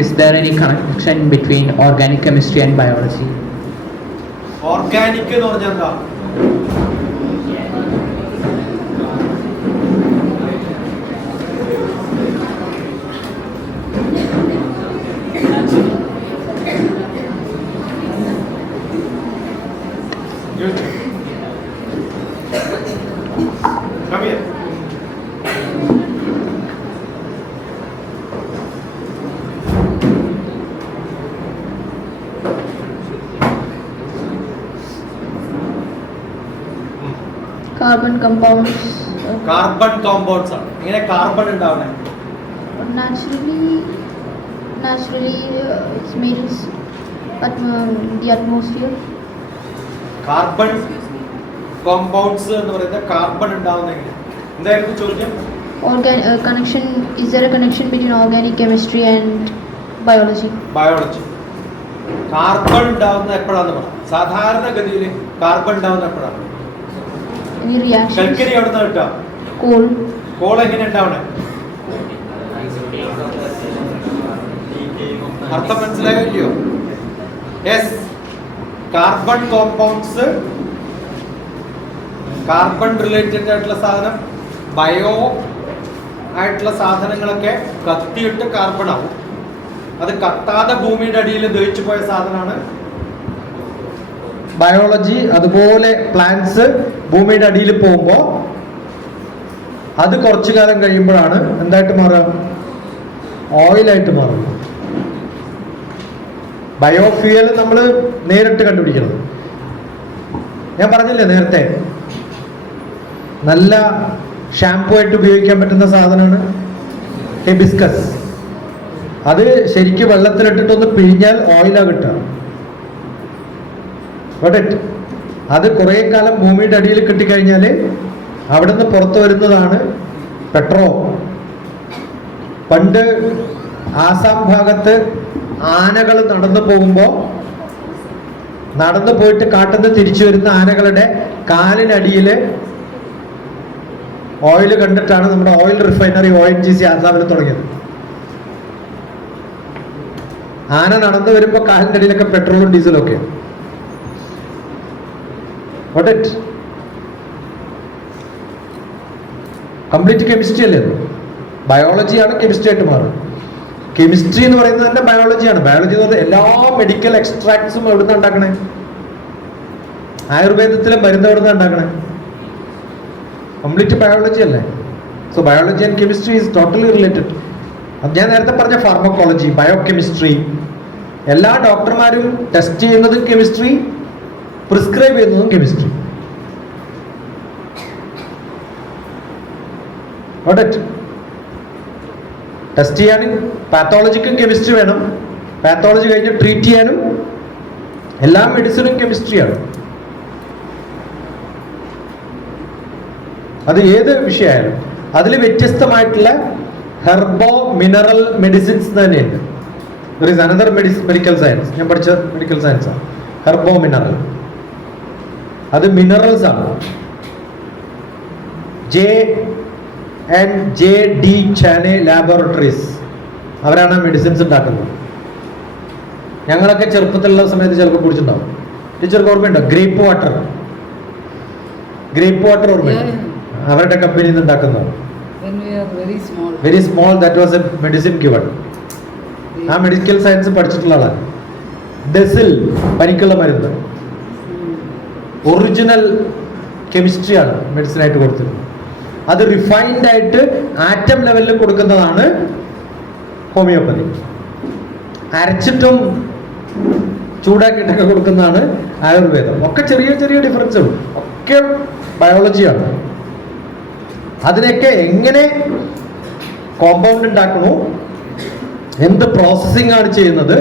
is there any connection between organic chemistry and biology? Organic എന്ന് പറഞ്ഞാൽ എന്താ? Come here. Carbon compounds. Carbon compounds ആണ്. ഇങ്ങനെ carbon ഉണ്ടാവണേ. Naturally, it's made in the atmosphere. Carbon compounds എന്ന് പറയുന്നത് carbon ഉണ്ടാവുന്നെങ്കിൽ എന്തായിരുന്നു ചോദ്യം? Is there a connection between organic chemistry and biology? Biology. Carbon ഉണ്ടാവുന്ന എപ്പോഴാന്ന് പറയാം. സാധാരണഗതിയിൽ കാർബൺ ഉണ്ടാവുന്ന എപ്പോഴാണ്? Any reactions? കൽക്കരി എവിടെ നിന്ന് കിട്ടാം? Coal. കോൾ എങ്ങനെ ഉണ്ടാവണേ? അർത്ഥം മനസ്സിലായില്ലയോ? Yes, carbon compounds, carbon related ആയിട്ടുള്ള സാധനം, ബയോ ആയിട്ടുള്ള സാധനങ്ങളൊക്കെ കത്തിയിട്ട് കാർബൺ ആവും. അത് കത്താതെ ഭൂമിയുടെ അടിയിൽ ദഹിച്ചു പോയ സാധനമാണ് ബയോളജി. അതുപോലെ പ്ലാന്റ്സ് ഭൂമിയുടെ അടിയിൽ പോകുമ്പോൾ അത് കുറച്ചു കാലം കഴിയുമ്പോഴാണ് എന്തായിട്ട് മാറുക? ഓയിലായിട്ട് മാറും. ബയോഫ്യൂവൽ നമ്മൾ നേരിട്ട് കണ്ടുപിടിക്കണം. ഞാൻ പറഞ്ഞില്ലേ നേരത്തെ, നല്ല ഷാംപൂ ആയിട്ട് ഉപയോഗിക്കാൻ പറ്റുന്ന സാധനമാണ് ഹെബിസ്കസ്. അത് ശരിക്കും വെള്ളത്തിലിട്ടിട്ടൊന്ന് പിഴിഞ്ഞാൽ ഓയിലാണ് കിട്ടുക. അത് കുറേ കാലം ഭൂമിയുടെ അടിയിൽ കിട്ടിക്കഴിഞ്ഞാൽ അവിടെ നിന്ന് പുറത്തു വരുന്നതാണ് പെട്രോൾ. പണ്ട് ആസാം ഭാഗത്ത് ആനകൾ നടന്നു പോകുമ്പോൾ, നടന്നു പോയിട്ട് കാട്ടിൽ നിന്ന് തിരിച്ചു വരുന്ന ആനകളുടെ കാലിനടിയിൽ ഓയിൽ കണ്ടിട്ടാണ് നമ്മുടെ ഓയിൽ റിഫൈനറി ONGC ആസാമിൽ തുടങ്ങിയത്. ആന നടന്നു വരുമ്പോൾ കാലിൻ്റെ അടിയിലൊക്കെ പെട്രോളും ഡീസലും ഒക്കെ. കംപ്ലീറ്റ് കെമിസ്ട്രി അല്ലേ? ബയോളജിയാണ് കെമിസ്ട്രി ആയിട്ട് മാറും. കെമിസ്ട്രി എന്ന് പറയുന്നത് തന്നെ ബയോളജിയാണ്. ബയോളജി എന്ന് പറഞ്ഞാൽ എല്ലാ മെഡിക്കൽ എക്സ്ട്രാക്ട്സും എവിടുന്ന് ഉണ്ടാക്കണേ? ആയുർവേദത്തിലെ മരുന്ന് എവിടുന്ന് ഉണ്ടാക്കണേ? കംപ്ലീറ്റ് ബയോളജി അല്ലേ? So biology and chemistry is totally related. അത് ഞാൻ നേരത്തെ പറഞ്ഞ ഫാർമക്കോളജി, ബയോ കെമിസ്ട്രി, എല്ലാ ഡോക്ടർമാരും ടെസ്റ്റ് ചെയ്യുന്നതും കെമിസ്ട്രി, പ്രിസ്ക്രൈബ് ചെയ്യുന്നതും കെമിസ്ട്രി. ടെസ്റ്റ് ചെയ്യാനും പാത്തോളജിക്കും കെമിസ്ട്രി വേണം. പാത്തോളജി കഴിഞ്ഞ് ട്രീറ്റ് ചെയ്യാനും എല്ലാ മെഡിസിനും കെമിസ്ട്രിയാണ്. അത് ഏത് വിഷയമായാലും അതിൽ വ്യത്യസ്തമായിട്ടുള്ള ഹെർബോ മിനറൽ മെഡിസിൻസ് തന്നെയുണ്ട്. There is another medical science. ഞാൻ പഠിച്ച മെഡിക്കൽ സയൻസാണ് ഹെർബോ മിനറൽ. അത് മിനറൽസ് ആണ്. J&J ചാനെ ലാബോറട്ടറീസ് അവരാണ് മെഡിസിൻസ് ഉണ്ടാക്കുന്നത്. ഞങ്ങളൊക്കെ ചെറുപ്പത്തിലുള്ള സമയത്ത് ചിലപ്പോൾ കുടിച്ചിട്ടുണ്ടാവും. ടീച്ചർക്ക് ഓർമ്മയുണ്ടോ? ഗ്രേപ്പ് വാട്ടർ ഓർമ്മയുണ്ട്? അവരുടെ കമ്പനിയിൽ നിന്ന് ഉണ്ടാക്കുന്നതാണ്. Very small, that was A medicine given. ആ മെഡിക്കൽ സയൻസ് പഠിച്ചിട്ടുള്ള ആളാണ്. ഡെസിൽ, പനിക്കുള്ള മരുന്ന്, ഒറിജിനൽ കെമിസ്ട്രിയാണ് മെഡിസിനായിട്ട് കൊടുത്തിരുന്നത്. അത് റിഫൈൻഡ് ആയിട്ട് ആറ്റം ലെവലിൽ കൊടുക്കുന്നതാണ് ഹോമിയോപ്പതി. അരച്ചിട്ടും ചൂടാക്കിയിട്ടൊക്കെ കൊടുക്കുന്നതാണ് ആയുർവേദം. ഒക്കെ ചെറിയ ചെറിയ ഡിഫറൻസുകൾ, ഒക്കെ ബയോളജിയാണ്. അതിനൊക്കെ എങ്ങനെ കോമ്പൗണ്ട് ഉണ്ടാക്കണോ, എന്ത് പ്രോസസ്സിംഗ് ആണ് ചെയ്യുന്നത്,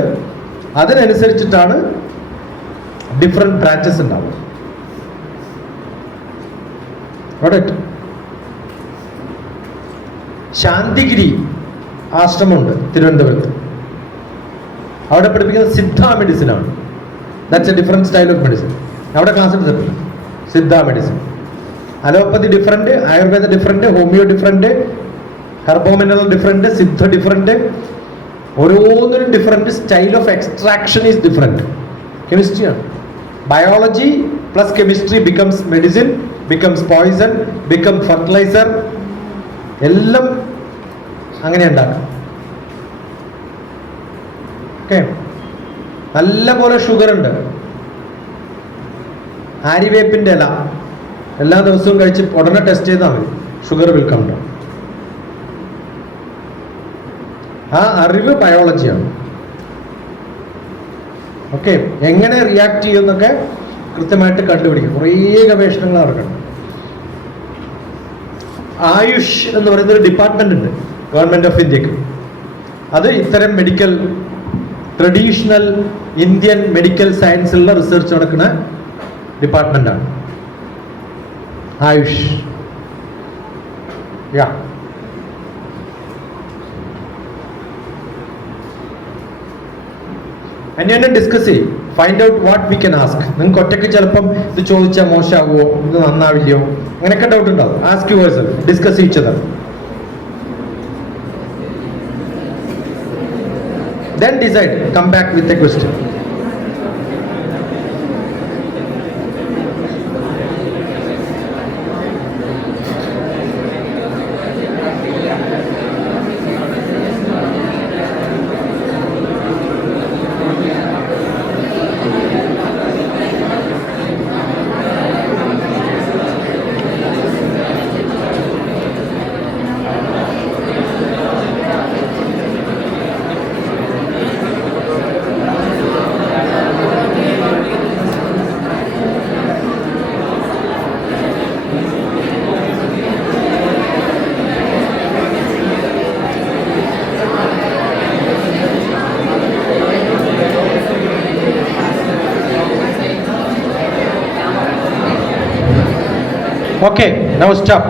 അതിനനുസരിച്ചിട്ടാണ് ഡിഫറെന്റ് ബ്രാഞ്ചസ് ഉണ്ടാവുക. ശാന്തിഗിരി ആശ്രമമുണ്ട് തിരുവനന്തപുരത്ത്. അവിടെ പഠിപ്പിക്കുന്നത് സിദ്ധ മെഡിസിൻ ആണ്. That's a different style of medicine. അവിടെ ക്ലാസ് എടുത്തിട്ടില്ല. Siddha medicine, allopathy different, Ayurveda different, homeo different, herbo mineral different, Siddha different, ഓരോന്നിനും different style of extraction is different. കെമിസ്ട്രിയാണ്. Biology plus chemistry becomes medicine, becomes poison, become fertiliser, എല്ലാം അങ്ങനെ ഉണ്ടാക്കാം. Okay. നല്ല പോലെ sugar ഉണ്ട്. ആര്യവേപ്പിൻ്റെ ഇല എല്ലാ ദിവസവും കഴിച്ച് ഉടനെ ടെസ്റ്റ് ചെയ്താൽ മതി, ഷുഗർ വിൽ കം ഡൗൺ. ആ അറിവ് ബയോളജിയാണ്. ഓക്കെ. എങ്ങനെ റിയാക്ട് ചെയ്യുമെന്നൊക്കെ കൃത്യമായിട്ട് കണ്ടുപിടിക്കും. കുറേ ഗവേഷണങ്ങൾ നടക്കണം. ആയുഷ് എന്ന് പറയുന്നൊരു ഡിപ്പാർട്ട്മെന്റ് ഉണ്ട് ഗവൺമെന്റ് ഓഫ് ഇന്ത്യക്ക്. അത് ഇത്തരം മെഡിക്കൽ ട്രഡീഷണൽ ഇന്ത്യൻ മെഡിക്കൽ സയൻസിലുള്ള റിസർച്ച് നടക്കുന്ന ഡിപ്പാർട്ട്മെന്റാണ് ആയുഷ്. യാ. എന്നെ ഡിസ്കസ് ചെയ്യും. Find out what we can ask. നിങ്ങൾക്ക് ഒറ്റയ്ക്ക് ചിലപ്പം ഇത് ചോദിച്ചാൽ മോശമാകുമോ, ഇത് നന്നാവില്ലയോ, അങ്ങനെയൊക്കെ ഡൗട്ട് ഉണ്ടാവും. Ask yourself, discuss each other. Then decide, come back with a question. Okay, now stop.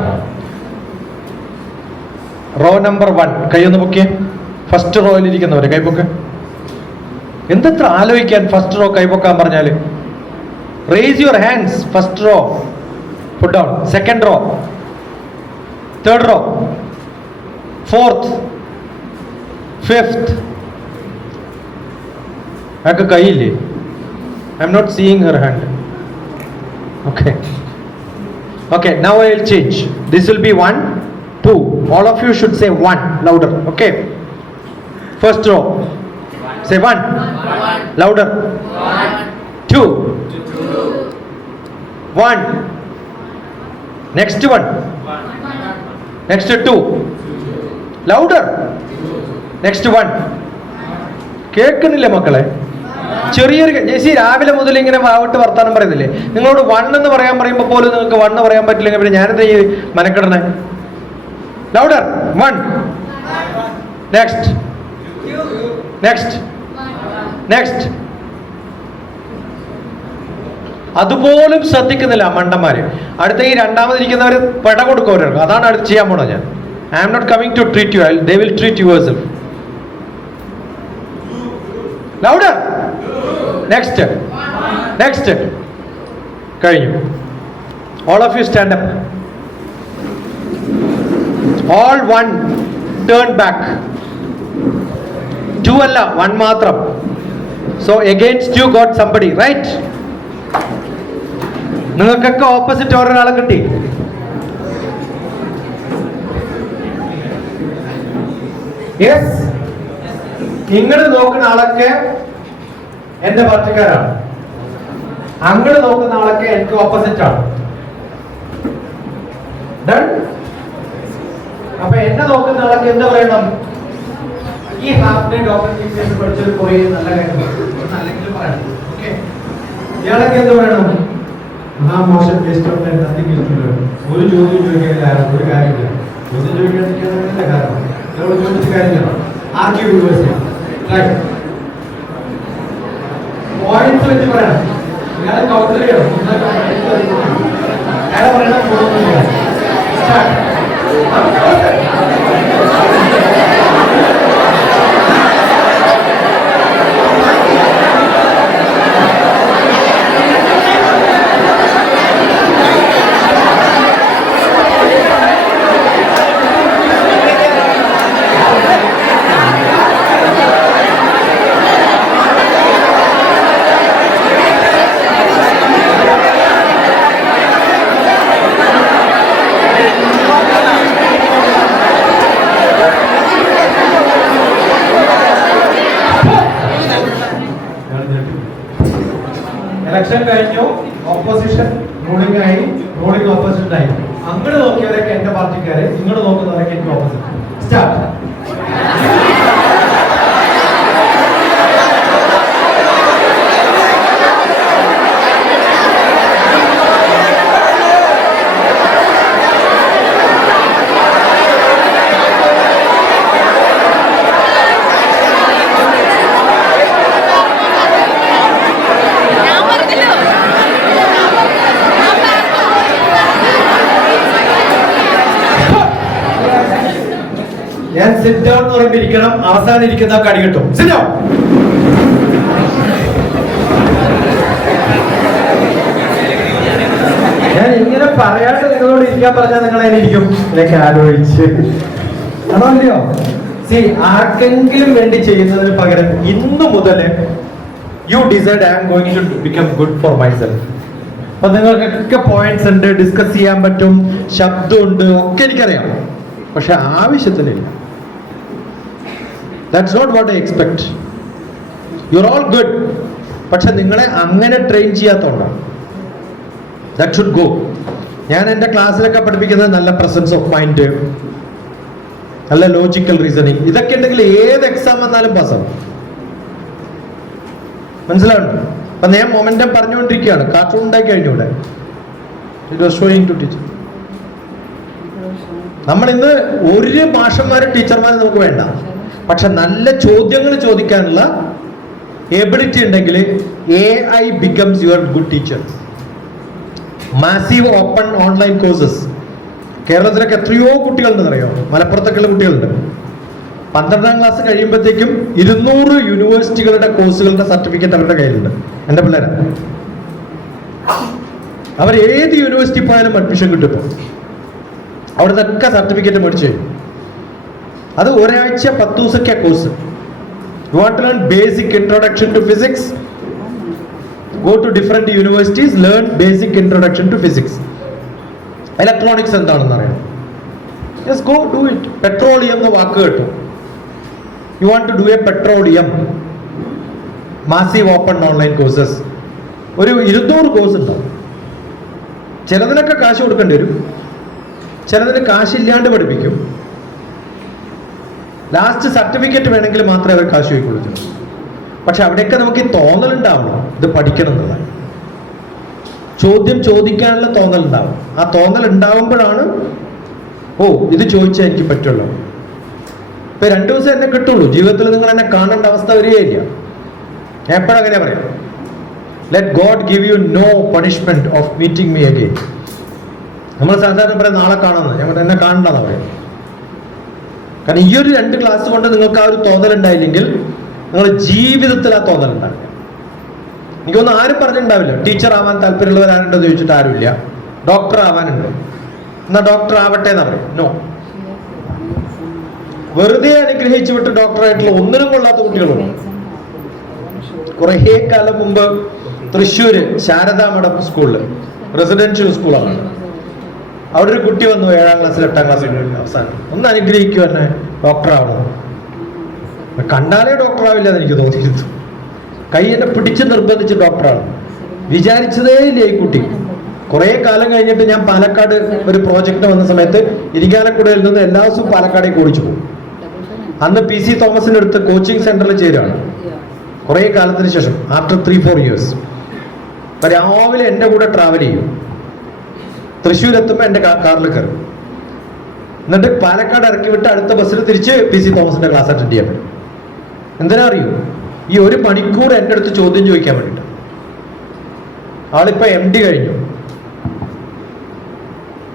Raw number 1 കൈയൊന്ന് പൊക്കിയേ. ഫസ്റ്റ് റോയിൽ ഇരിക്കുന്നവര് കൈപ്പൊക്ക്. എന്തെത്ര ആലോചിക്കാൻ ഫസ്റ്റ് റോ കൈപ്പൊക്കാൻ പറഞ്ഞാല്. Raise your hands. First row put down. Second row, third row, fourth, fifth. അതൊക്കെ കൈയില്ലേ? I am not seeing her hand. Okay. Okay, now I will change. This will be 1, 2. All of you should say 1 louder. Okay. First row. Say 1. Louder. 2. 1. Next one. Next 2. Louder. Next 1. കേൾക്കുന്നില്ലേ മക്കളെ? ചെറിയൊരു ജെസി രാവിലെ മുതൽ ഇങ്ങനെ വാവിട്ട് വർത്താനം പറയുന്നില്ലേ? നിങ്ങളോട് 1 എന്ന് പറയാൻ പറയുമ്പോൾ പോലും നിങ്ങൾക്ക് 1 പറയാൻ പറ്റില്ലെങ്കിൽ പിന്നെ ഞാനെന്താ ഈ മനക്കെടണേ? ലൗഡർ. 1. Next, next, next. അതുപോലും ശ്രദ്ധിക്കുന്നില്ല മണ്ടന്മാര്. അടുത്ത ഈ രണ്ടാമതിരിക്കുന്നവര് പെട കൊടുക്കും. അതാണ് അടുത്ത് ചെയ്യാൻ പോണത് ഞാൻ. I am not coming to treat you, they will treat yourself. Louder. Next, next. കഴിഞ്ഞു. All of you stand up. All 1 turn back. 2 അല്ല, 1 മാത്രം. So against you got somebody, right? നിങ്ങൾക്കൊക്കെ ഓപ്പോസിറ്റ് ഒരാളെ കിട്ടി. യെസ്. ഇങ്ങോട്ട് നോക്കുന്ന ആളൊക്കെ എന്റെ പാർട്ടിക്കാരാണ്, അങ്ങോട്ട് നോക്കുന്ന ആളൊക്കെ എനിക്ക് ഓപ്പോസിറ്റ് ആണ്. അപ്പൊ എന്നെ നോക്കുന്ന ആളൊക്കെ എന്താ പറയണം? ഈ ഹാഫ് ഡേ ഡോക്ടർ ടീച്ചേഴ്സ് പഠിച്ചൊരു കുറേ നല്ല കാര്യങ്ങൾ അല്ലെങ്കിൽ പറയണം. ഓക്കെ. ഇയാളൊക്കെ എന്താ പറയണം? മോശം വേസ്റ്റ് ഓഫ് ടൈം, ഒരു ചോദ്യം ചോദിക്കാൻ ഒരു കാര്യമില്ല. ചോദ്യം ചോദിക്കാൻ കാരണം ഇയാളോട് ചോദിച്ച കാര്യമില്ല. ആർഗ്യൂ യൂണിവേഴ്സിറ്റി പോയിന്റ്സ് വെച്ച് പറയണം. ഇയാളെ കൗണ്ടർ ചെയ്യണം. അയാളെ പറയണം ഇലക്ഷൻ കഴിഞ്ഞു, ഓപ്പോസിഷൻ റൂളിംഗ് ആയി, റൂളിംഗ് ഓപ്പോസിഷൻ ആയി. അങ്ങോട്ട് നോക്കിയവരൊക്കെ എന്റെ പാർട്ടിക്കാര്, ഇങ്ങോട്ട് നോക്കുന്നവരൊക്കെ എനിക്ക് ഓപ്പോസിറ്റ്. സ്റ്റാർട്ട്. ഞാൻ സിറ്റ് ഡൗൺ എന്ന് പറയുമ്പോൾ ഇരിക്കണം, അവസാനം ഇരിക്കുന്ന കടി കിട്ടും. Sit down. ഞാൻ ഇങ്ങനെ പറയാണ്ട് നിങ്ങളോട് ഇരിക്കാൻ പറഞ്ഞാൽ നിങ്ങൾ എന്നെ ഇരിക്കും. ഇതൊക്കെ ആലോചിച്ച് ആണോ അല്ലയോ? സി, ആർക്കെങ്കിലും വേണ്ടി ചെയ്യുന്നതിന് പകരം ഇന്നു മുതൽ you decide I am going to become good for myself. അപ്പൊ നിങ്ങൾക്കൊക്കെ പോയിന്റ്സ് ഉണ്ട്, ഡിസ്കസ് ചെയ്യാൻ പറ്റും, ശബ്ദമുണ്ട്, ഒക്കെ എനിക്കറിയാം. പക്ഷെ ആവശ്യത്തിനില്ല. That's not what I expect. You are all good. പക്ഷെ നിങ്ങളെ അങ്ങനെ ട്രെയിൻ ചെയ്യാത്തതുകൊണ്ടാണ്. That should go. ഞാൻ എൻ്റെ ക്ലാസ്സിലൊക്കെ പഠിപ്പിക്കുന്നത് നല്ല പ്രസൻസ് ഓഫ് മൈൻഡ്, നല്ല ലോജിക്കൽ റീസണിങ്, ഇതൊക്കെ ഉണ്ടെങ്കിൽ ഏത് എക്സാം വന്നാലും പാസ്സാവും. മനസ്സിലാവുന്നു? അപ്പൊ ഞാൻ മൊമെന്റം പറഞ്ഞുകൊണ്ടിരിക്കുകയാണ്. കാർട്ടൂൺ ഉണ്ടാക്കി കഴിഞ്ഞു ഇവിടെ. It was showing to teacher. നമ്മൾ ഇന്ന് ഒരു മാഷന്മാരും ടീച്ചർമാരും നമുക്ക് വേണ്ട. പക്ഷെ നല്ല ചോദ്യങ്ങൾ ചോദിക്കാനുള്ള എബിലിറ്റി ഉണ്ടെങ്കിൽ AI becomes your good teacher. Massive open online courses കേരളത്തിലൊക്കെ എത്രയോ കുട്ടികളുണ്ടെന്ന് അറിയോ? മലപ്പുറത്തൊക്കെയുള്ള കുട്ടികളുണ്ട്. 12ാം ക്ലാസ് കഴിയുമ്പോഴത്തേക്കും 200 യൂണിവേഴ്സിറ്റികളുടെ കോഴ്സുകളുടെ സർട്ടിഫിക്കറ്റ് അവരുടെ കയ്യിലുണ്ട്. എൻ്റെ പിള്ളേരെ അവർ ഏത് യൂണിവേഴ്സിറ്റി പോയാലും അഡ്മിഷൻ കിട്ടും. ഇപ്പോൾ അവിടുത്തെ സർട്ടിഫിക്കറ്റ് മേടിച്ചു കഴിഞ്ഞു. അത് ഒരാഴ്ച 10 ദിവസമൊക്കെ course. You want to learn basic introduction to physics, go to different universities, learn basic introduction to physics. Electronics എന്താണെന്ന് അറിയാം, just go do it. Petroleum എന്ന വാക്ക് കേട്ടു. You want to do a petroleum massive open online courses. ഒരു 200 course ഉണ്ടാവും. ചിലതിനൊക്കെ കാശ് കൊടുക്കേണ്ടി വരും, ചിലതിന് കാശില്ലാണ്ട് പഠിപ്പിക്കും. ലാസ്റ്റ് സർട്ടിഫിക്കറ്റ് വേണമെങ്കിൽ മാത്രമേ അവർ കാശ് ചോദിക്കുള്ളൂ. പക്ഷെ അവിടെയൊക്കെ നമുക്ക് ഈ തോന്നലുണ്ടാവണം, ഇത് പഠിക്കണം എന്നുള്ള ചോദ്യം ചോദിക്കാനുള്ള തോന്നലുണ്ടാവും. ആ തോന്നൽ ഉണ്ടാവുമ്പോഴാണ് ഓ ഇത് ചോദിച്ചാൽ എനിക്ക് പറ്റുള്ളൂ. ഇപ്പൊ 2 ദിവസം എന്നെ കിട്ടുള്ളൂ, ജീവിതത്തിൽ നിങ്ങൾ എന്നെ കാണേണ്ട അവസ്ഥ വരികയില്ല. ഞാൻ എപ്പോഴും അങ്ങനെ പറയാം, let God give you know punishment of meeting me again. നമ്മൾ സാധാരണ പറയാം നാളെ കാണുന്നത്, ഞാൻ എന്നെ കാണണ്ടെന്ന് പറയും. കാരണം ഈ ഒരു 2 ക്ലാസ് കൊണ്ട് നിങ്ങൾക്ക് ആ ഒരു തോന്നലുണ്ടായില്ലെങ്കിൽ നിങ്ങൾ ജീവിതത്തിൽ ആ തോന്നലുണ്ടാവില്ല. എനിക്കൊന്നും ആരും പറഞ്ഞിട്ടുണ്ടാവില്ല ടീച്ചർ ആവാൻ താല്പര്യമുള്ളവർ ആരുണ്ടോ എന്ന് ചോദിച്ചിട്ട് ആരുമില്ല. ഡോക്ടർ ആവാനുണ്ടോ, എന്നാ ഡോക്ടർ ആവട്ടെ എന്നാ പറയും. നോ. വെറുതെ അനുഗ്രഹിച്ചു വിട്ട് ഡോക്ടറായിട്ടുള്ള ഒന്നിനും കൊള്ളാത്ത കുട്ടികളുണ്ട്. കുറേ കാലം മുമ്പ് തൃശ്ശൂര് ശാരദാ മഠം സ്കൂളില്, റെസിഡൻഷ്യൽ സ്കൂളാണ്, അവിടെ ഒരു കുട്ടി വന്നു 7ാം ക്ലാസ്സിൽ 8ാം ക്ലാസ്സിൽ അവസാനം ഒന്ന് അനുഗ്രഹിക്കുക എന്നെ ഡോക്ടറാവണം. കണ്ടാലേ ഡോക്ടറാവില്ല എന്ന് എനിക്ക് തോന്നിയിരുന്നു. കൈ എന്നെ പിടിച്ച് നിർബന്ധിച്ച് ഡോക്ടറാണ്. വിചാരിച്ചതേ ഇല്ല ഈ കുട്ടി. കുറെ കാലം കഴിഞ്ഞിട്ട് ഞാൻ പാലക്കാട് ഒരു പ്രോജക്റ്റ് വന്ന സമയത്ത് ഇരിങ്ങാലക്കുടയിൽ നിന്ന് എല്ലാ ദിവസവും പാലക്കാടേക്ക് ഓടിച്ചു പോകും. അന്ന് PC തോമസിന്റെ അടുത്ത് കോച്ചിങ് സെന്ററിൽ ചേരുകയാണ്. കുറെ കാലത്തിന് ശേഷം, ആഫ്റ്റർ 3-4 years. രാവിലെ എൻ്റെ കൂടെ ട്രാവൽ ചെയ്യും. തൃശ്ശൂർ എത്തുമ്പോൾ എൻ്റെ കാറിൽ കയറും. എന്നിട്ട് പാലക്കാട് ഇറക്കി വിട്ട് അടുത്ത ബസ്സിൽ തിരിച്ച് PC തോമസിന്റെ ക്ലാസ് അറ്റൻഡ് ചെയ്യാൻ പറ്റും. എന്തിനാ അറിയൂ? ഈ 1 മണിക്കൂർ എൻ്റെ അടുത്ത് ചോദ്യം ചോദിക്കാൻ വേണ്ടിയിട്ട്. ആളിപ്പോ MD കഴിഞ്ഞു,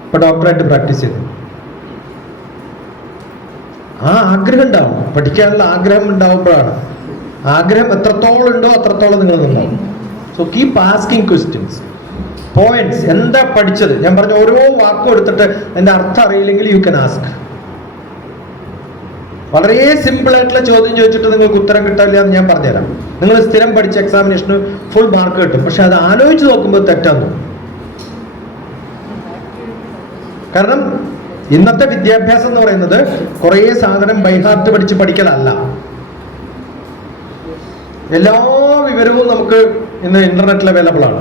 ഇപ്പൊ ഡോക്ടറായിട്ട് പ്രാക്ടീസ് ചെയ്തു. ആ ആഗ്രഹം ഉണ്ടാവും, പഠിക്കാനുള്ള ആഗ്രഹം ഉണ്ടാവുമ്പോഴാണ്. ആഗ്രഹം എത്രത്തോളം ഉണ്ടോ അത്രത്തോളം നിങ്ങൾ നിന്നാവും. So keep asking questions. Points, എന്താ പഠിച്ചത്? ഞാൻ പറഞ്ഞ ഓരോ വാക്കും എടുത്തിട്ട് അതിന്റെ അർത്ഥം അറിയില്ലെങ്കിൽ യു കൻ ആസ്ക്. വളരെ സിമ്പിൾ ആയിട്ടുള്ള ചോദ്യം ചോദിച്ചിട്ട് നിങ്ങൾക്ക് ഉത്തരം കിട്ടില്ല എന്ന് ഞാൻ പറഞ്ഞുതരാം. നിങ്ങൾ സ്ഥിരം പഠിച്ച എക്സാമിനേഷന് ഫുൾ മാർക്ക് കിട്ടും, പക്ഷെ അത് ആലോചിച്ച് നോക്കുമ്പോൾ തെറ്റാന്ന് തോന്നും. കാരണം ഇന്നത്തെ വിദ്യാഭ്യാസം എന്ന് പറയുന്നത് കുറേ സാധനം ബൈഹാർട്ട് പഠിച്ച് പഠിക്കലല്ല. എല്ലാ വിവരവും നമുക്ക് ഇന്ന് ഇന്റർനെറ്റിൽ അവൈലബിൾ ആണ്.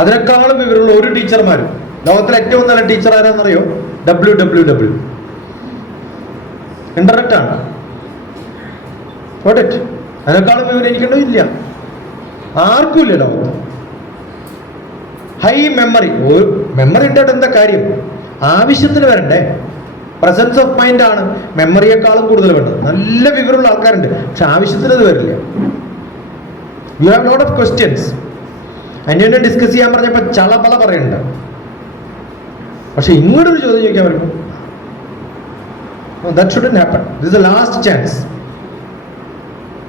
അതിനേക്കാളും വിവരമുള്ള ഒരു ടീച്ചർമാരും, ലോകത്തിലെ ഏറ്റവും നല്ല ടീച്ചർ ആരാന്നറിയോ? WWW. ഇന്റർനെറ്റ് ആണ്. അതിനേക്കാളും വിവരം എനിക്കുണ്ടോ? ഇല്ല, ആർക്കും ഇല്ല ലോകത്ത്. High memory. ഒരു മെമ്മറി ഉണ്ടായിട്ട് എന്താ കാര്യം? ആവശ്യത്തിന് വരണ്ടേ? പ്രസൻസ് ഓഫ് മൈൻഡ് ആണ് മെമ്മറിയെക്കാളും കൂടുതൽ വേണ്ടത്. നല്ല വിവരമുള്ള ആൾക്കാരുണ്ട്, പക്ഷെ ആവശ്യത്തിന് അത് വരില്ല. You have lot of questions. അന്യോന്യം ഡിസ്കസ് ചെയ്യാൻ പറഞ്ഞപ്പോൾ ചളപള പറയുന്നുണ്ട്, പക്ഷെ ഇങ്ങോട്ടൊരു ചോദ്യം ചോദിക്കാൻ പറ്റും. That shouldn't happen. This is the last chance.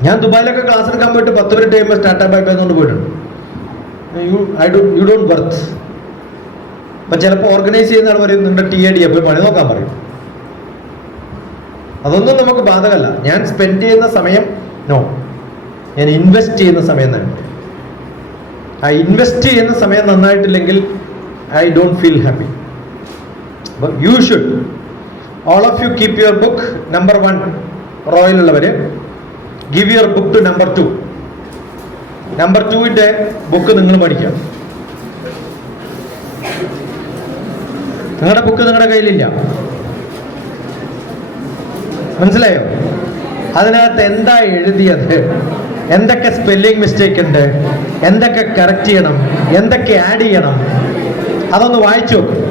ഞാൻ ദുബായിലൊക്കെ ക്ലാസ് എടുക്കാൻ പോയിട്ട് 10 മിനിറ്റ് കഴിയുമ്പോൾ സ്റ്റാർട്ട് ബൈ എന്നുകൊണ്ട് പോയിട്ടുണ്ട്. You don't birth. അപ്പൊ ചിലപ്പോൾ ഓർഗനൈസ് ചെയ്യുന്ന ആൾ പറയും നിന്റെ TAD പോയി പണി നോക്കാൻ പറയും. അതൊന്നും നമുക്ക് ബാധകമല്ല. ഞാൻ സ്പെൻഡ് ചെയ്യുന്ന സമയം ഞാൻ ഇൻവെസ്റ്റ് ചെയ്യുന്ന സമയം തന്നെ. ആ ഇൻവെസ്റ്റ് ചെയ്യുന്ന സമയം നന്നായിട്ടില്ലെങ്കിൽ I don't feel happy. You should all of you keep your book number 1. റോയിലുള്ളവര് give your book to number 2. Number 2ന്റെ ബുക്ക് നിങ്ങൾ പഠിക്കാം. നിങ്ങളുടെ ബുക്ക് നിങ്ങളുടെ കയ്യിലില്ല, മനസ്സിലായോ? അതിനകത്ത് എന്താ എഴുതിയത്, എന്തൊക്കെ സ്പെല്ലിംഗ് മിസ്റ്റേക്ക് ഉണ്ട്, എന്തൊക്കെ കറക്റ്റ് ചെയ്യണം, എന്തൊക്കെ ആഡ് ചെയ്യണം, അതൊന്ന് വായിച്ചു നോക്കും.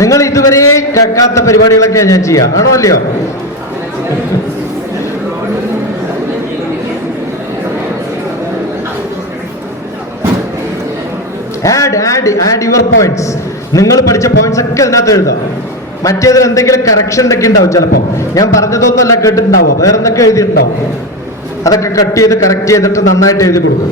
നിങ്ങൾ ഇതുവരെ കേൾക്കാത്ത പരിപാടികളൊക്കെ ഞാൻ ചെയ്യാം, ആണോ അല്ലയോ? Add your points. നിങ്ങൾ പഠിച്ച പോയിന്റ്സ് ഒക്കെ അതിനകത്ത് എഴുതാം. മറ്റേതിൽ എന്തെങ്കിലും കറക്ഷൻ ഒക്കെ ഉണ്ടാവും. ചിലപ്പോൾ ഞാൻ പറഞ്ഞതൊന്നും അല്ല കേട്ടിട്ടുണ്ടാവും, വേറെ എന്തൊക്കെ എഴുതിയിട്ടുണ്ടാവും. അതൊക്കെ കട്ട് ചെയ്ത് കറക്റ്റ് ചെയ്തിട്ട് നന്നായിട്ട് എഴുതി കൊടുക്കും.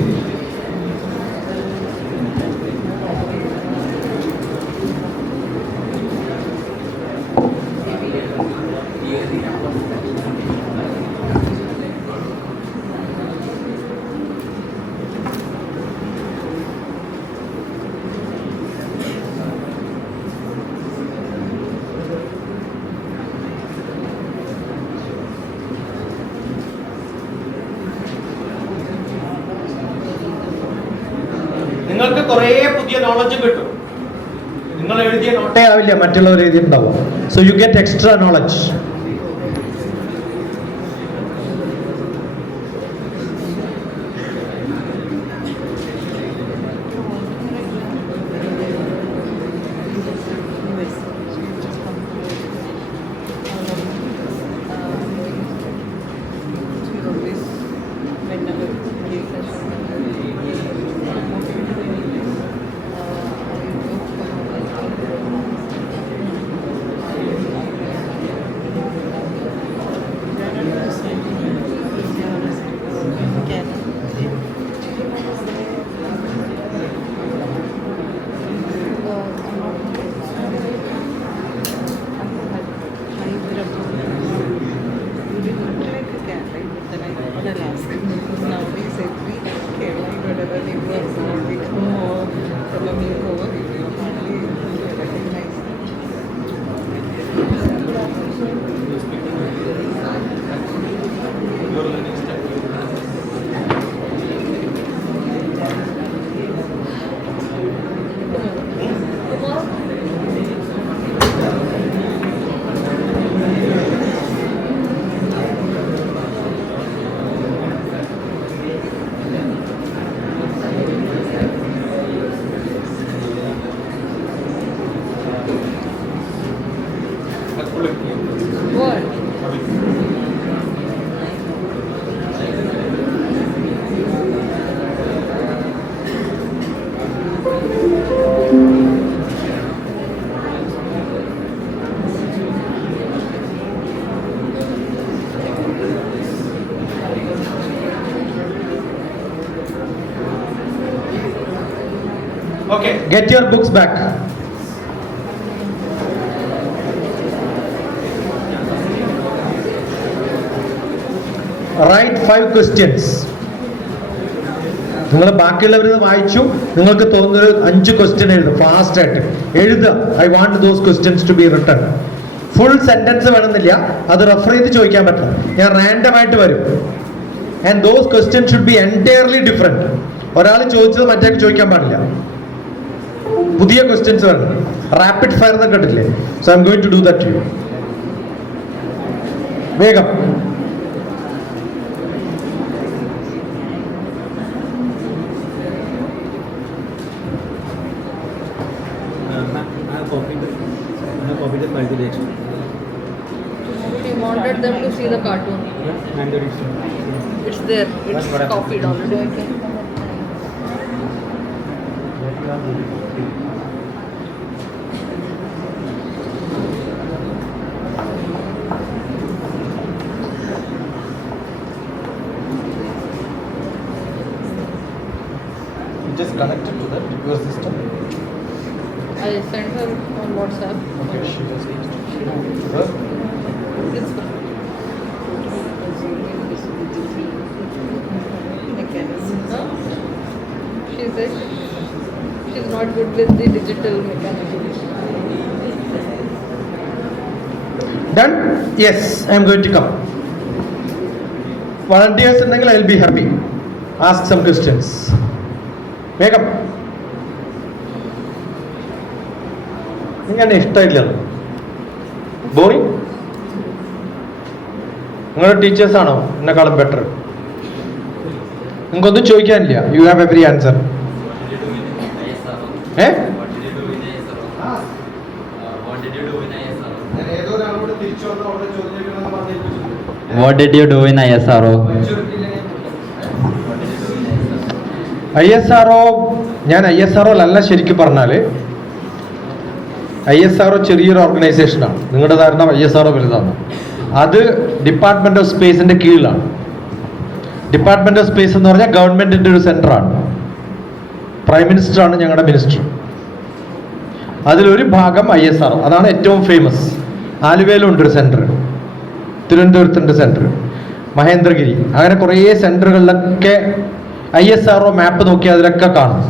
നിങ്ങൾക്ക് കുറേ പുതിയ നോളജ് കിട്ടും. നിങ്ങൾ എഴുതിയ നോട്ടേ ആവില്ല മറ്റുള്ളവർ എഴുതിയിട്ടുണ്ടാവും. So you get extra knowledge. Okay, get your books back. Write 5 questions. നിങ്ങൾ ബാക്കിയുള്ളവരിത് വായിച്ചു, നിങ്ങൾക്ക് തോന്നുന്നൊരു 5 ക്വസ്റ്റ്യൻ എഴുതും ഫാസ്റ്റ് ആയിട്ട് എഴുതുക. I want those questions to be written. Full sentence വേണമെന്നില്ല, അത് റെഫർ ചെയ്ത് ചോദിക്കാൻ പറ്റില്ല. ഞാൻ റാൻഡം ആയിട്ട് വരും. And those question should be entirely different. ഒരാൾ ചോദിച്ചത് മറ്റേ ചോദിക്കാൻ പാടില്ല. പുതിയ ക്വസ്റ്റ്യൻസ് വേണം. റാപ്പിഡ് ഫയർ എന്നൊക്കെ കേട്ടില്ലേ? So I'm going to do that to you. വേഗം. She wanted them to see the cartoon. It's there. It's copied already. Just connected to that your system. I sent her on WhatsApp. Okay, she just needs to. It's mechanism. Huh? She said she's not good with the digital mechanism. Done? Yes, I am going to come. Volunteers ഉണ്ടെങ്കിൽ I will be happy. Ask some questions. വേഗം. ഇങ്ങനെ ഇഷ്ടമില്ല. Boring. നിങ്ങളുടെ teachers ആണോ എന്നെക്കാളും better? നിങ്ങൾക്കൊന്നും ചോദിക്കാനില്ല. You have every answer. What did you do in ISRO? ISRO ഞാൻ ISRO അല്ല ശരിക്കും പറഞ്ഞാൽ. ISRO ചെറിയൊരു ഓർഗനൈസേഷനാണ്. നിങ്ങളുടെ ധാരണ ISRO വലുതാണ്. അത് ഡിപ്പാർട്ട്മെന്റ് ഓഫ് സ്പേസിന്റെ കീഴിലാണ്. ഡിപ്പാർട്ട്മെന്റ് ഓഫ് സ്പേസ് എന്ന് പറഞ്ഞാൽ ഗവൺമെന്റിന്റെ ഒരു സെന്ററാണ്. പ്രൈം മിനിസ്റ്ററാണ് ഞങ്ങളുടെ മിനിസ്റ്റർ. അതിലൊരു ഭാഗം ISRO, അതാണ് ഏറ്റവും ഫേമസ്. ആലുവയിലുണ്ട് ഒരു സെന്റർ, തിരുവനന്തപുരത്തുണ്ട് സെന്റർ, മഹേന്ദ്രഗിരി, അങ്ങനെ കുറേ സെന്ററുകളിലൊക്കെ ISRO മാപ്പ് നോക്കി അതിലൊക്കെ കാണും.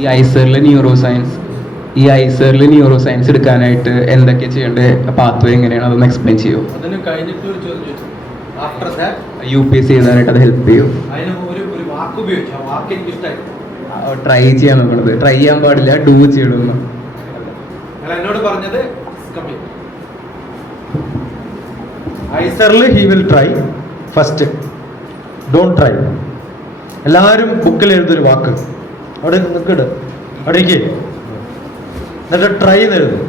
ഈ ഐസറിൽ ന്യൂറോ സയൻസ് എടുക്കാനായിട്ട് എന്തൊക്കെ ചെയ്യേണ്ടത്, പാത്വേ എങ്ങനെയാണ്, അതൊന്ന് എക്സ്പ്ലെയിൻ ചെയ്യൂ. അതിന് കഴിഞ്ഞിട്ട് ഒരു ചോദ്യം, ആഫ്റ്റർ ദാറ്റ് UPSC എഴുതാനായിട്ട് അത് ഹെൽപ്പ് ചെയ്യും. അതിന് ഒരു വാക്ക് ഉപയോഗിച്ചു. ആ വാക്ക് എനിക്ക് ഇഷ്ടമായി. ട്രൈ ചെയ്യാൻ നോക്കണത്, ട്രൈ ചെയ്യാൻ പാടില്ല, ഡൂ ചെയ്യണമെന്ന്. അല്ല, എന്നോട് പറഞ്ഞത് ഐസറിൽ he will try first, don't try. എല്ലാവരും ബുക്കിൽ എഴുതൊരു വാക്ക് അവിടെ നിൽക്കിട്, അവിടേക്ക് എന്നിട്ട് ട്രൈ എന്ന് എഴുതും.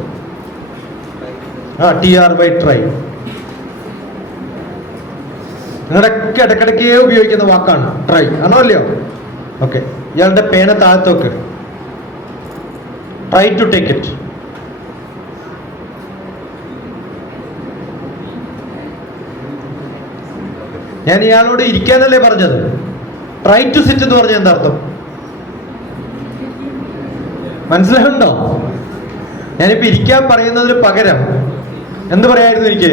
TR try. നിങ്ങളുടെയൊക്കെ ഇടയ്ക്കിടയ്ക്കേ ഉപയോഗിക്കുന്ന വാക്കാണ് ട്രൈ, ആണോ അല്ലയോ? ഓക്കെ, ഇയാളുടെ പേന താഴത്തോക്ക്. Try to take it. ഞാൻ ഇയാളോട് ഇരിക്കാനല്ലേ പറഞ്ഞത്. ട്രൈ ടു സിറ്റ് എന്ന് പറഞ്ഞ എന്താ അർത്ഥം? മനസ്സിലാവുന്നുണ്ടോ? ഞാനിപ്പോ ഇരിക്കാൻ പറയുന്നതിന് പകരം എന്ത് പറയായിരുന്നു എനിക്ക്?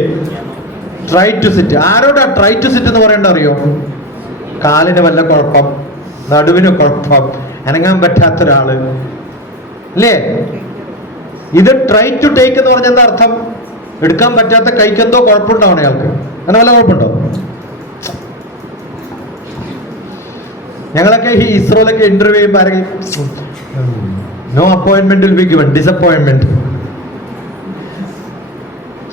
Try to sit. ആരോടാ ട്രൈ ടു സിറ്റ് എന്ന് പറയേണ്ട അറിയോ? കാലിന് വല്ല കുഴപ്പം, നടുവിന് കുഴപ്പം, അനങ്ങാൻ പറ്റാത്ത ഒരാള് അല്ലേ? ഇത് ട്രൈ ടു ടേക്ക് എന്ന് പറഞ്ഞ എന്താ അർത്ഥം? എടുക്കാൻ പറ്റാത്ത കൈക്കെന്തോ കുഴപ്പമുണ്ടാവണം അയാൾക്ക്. അങ്ങനെ വല്ല കുഴപ്പമുണ്ടോ? ഞങ്ങളൊക്കെ ഈ ഇസ്രോയിലൊക്കെ ഇന്റർവ്യൂ ചെയ്യുമ്പോൾ ആരെങ്കിലും no appointment will be given, disappointment.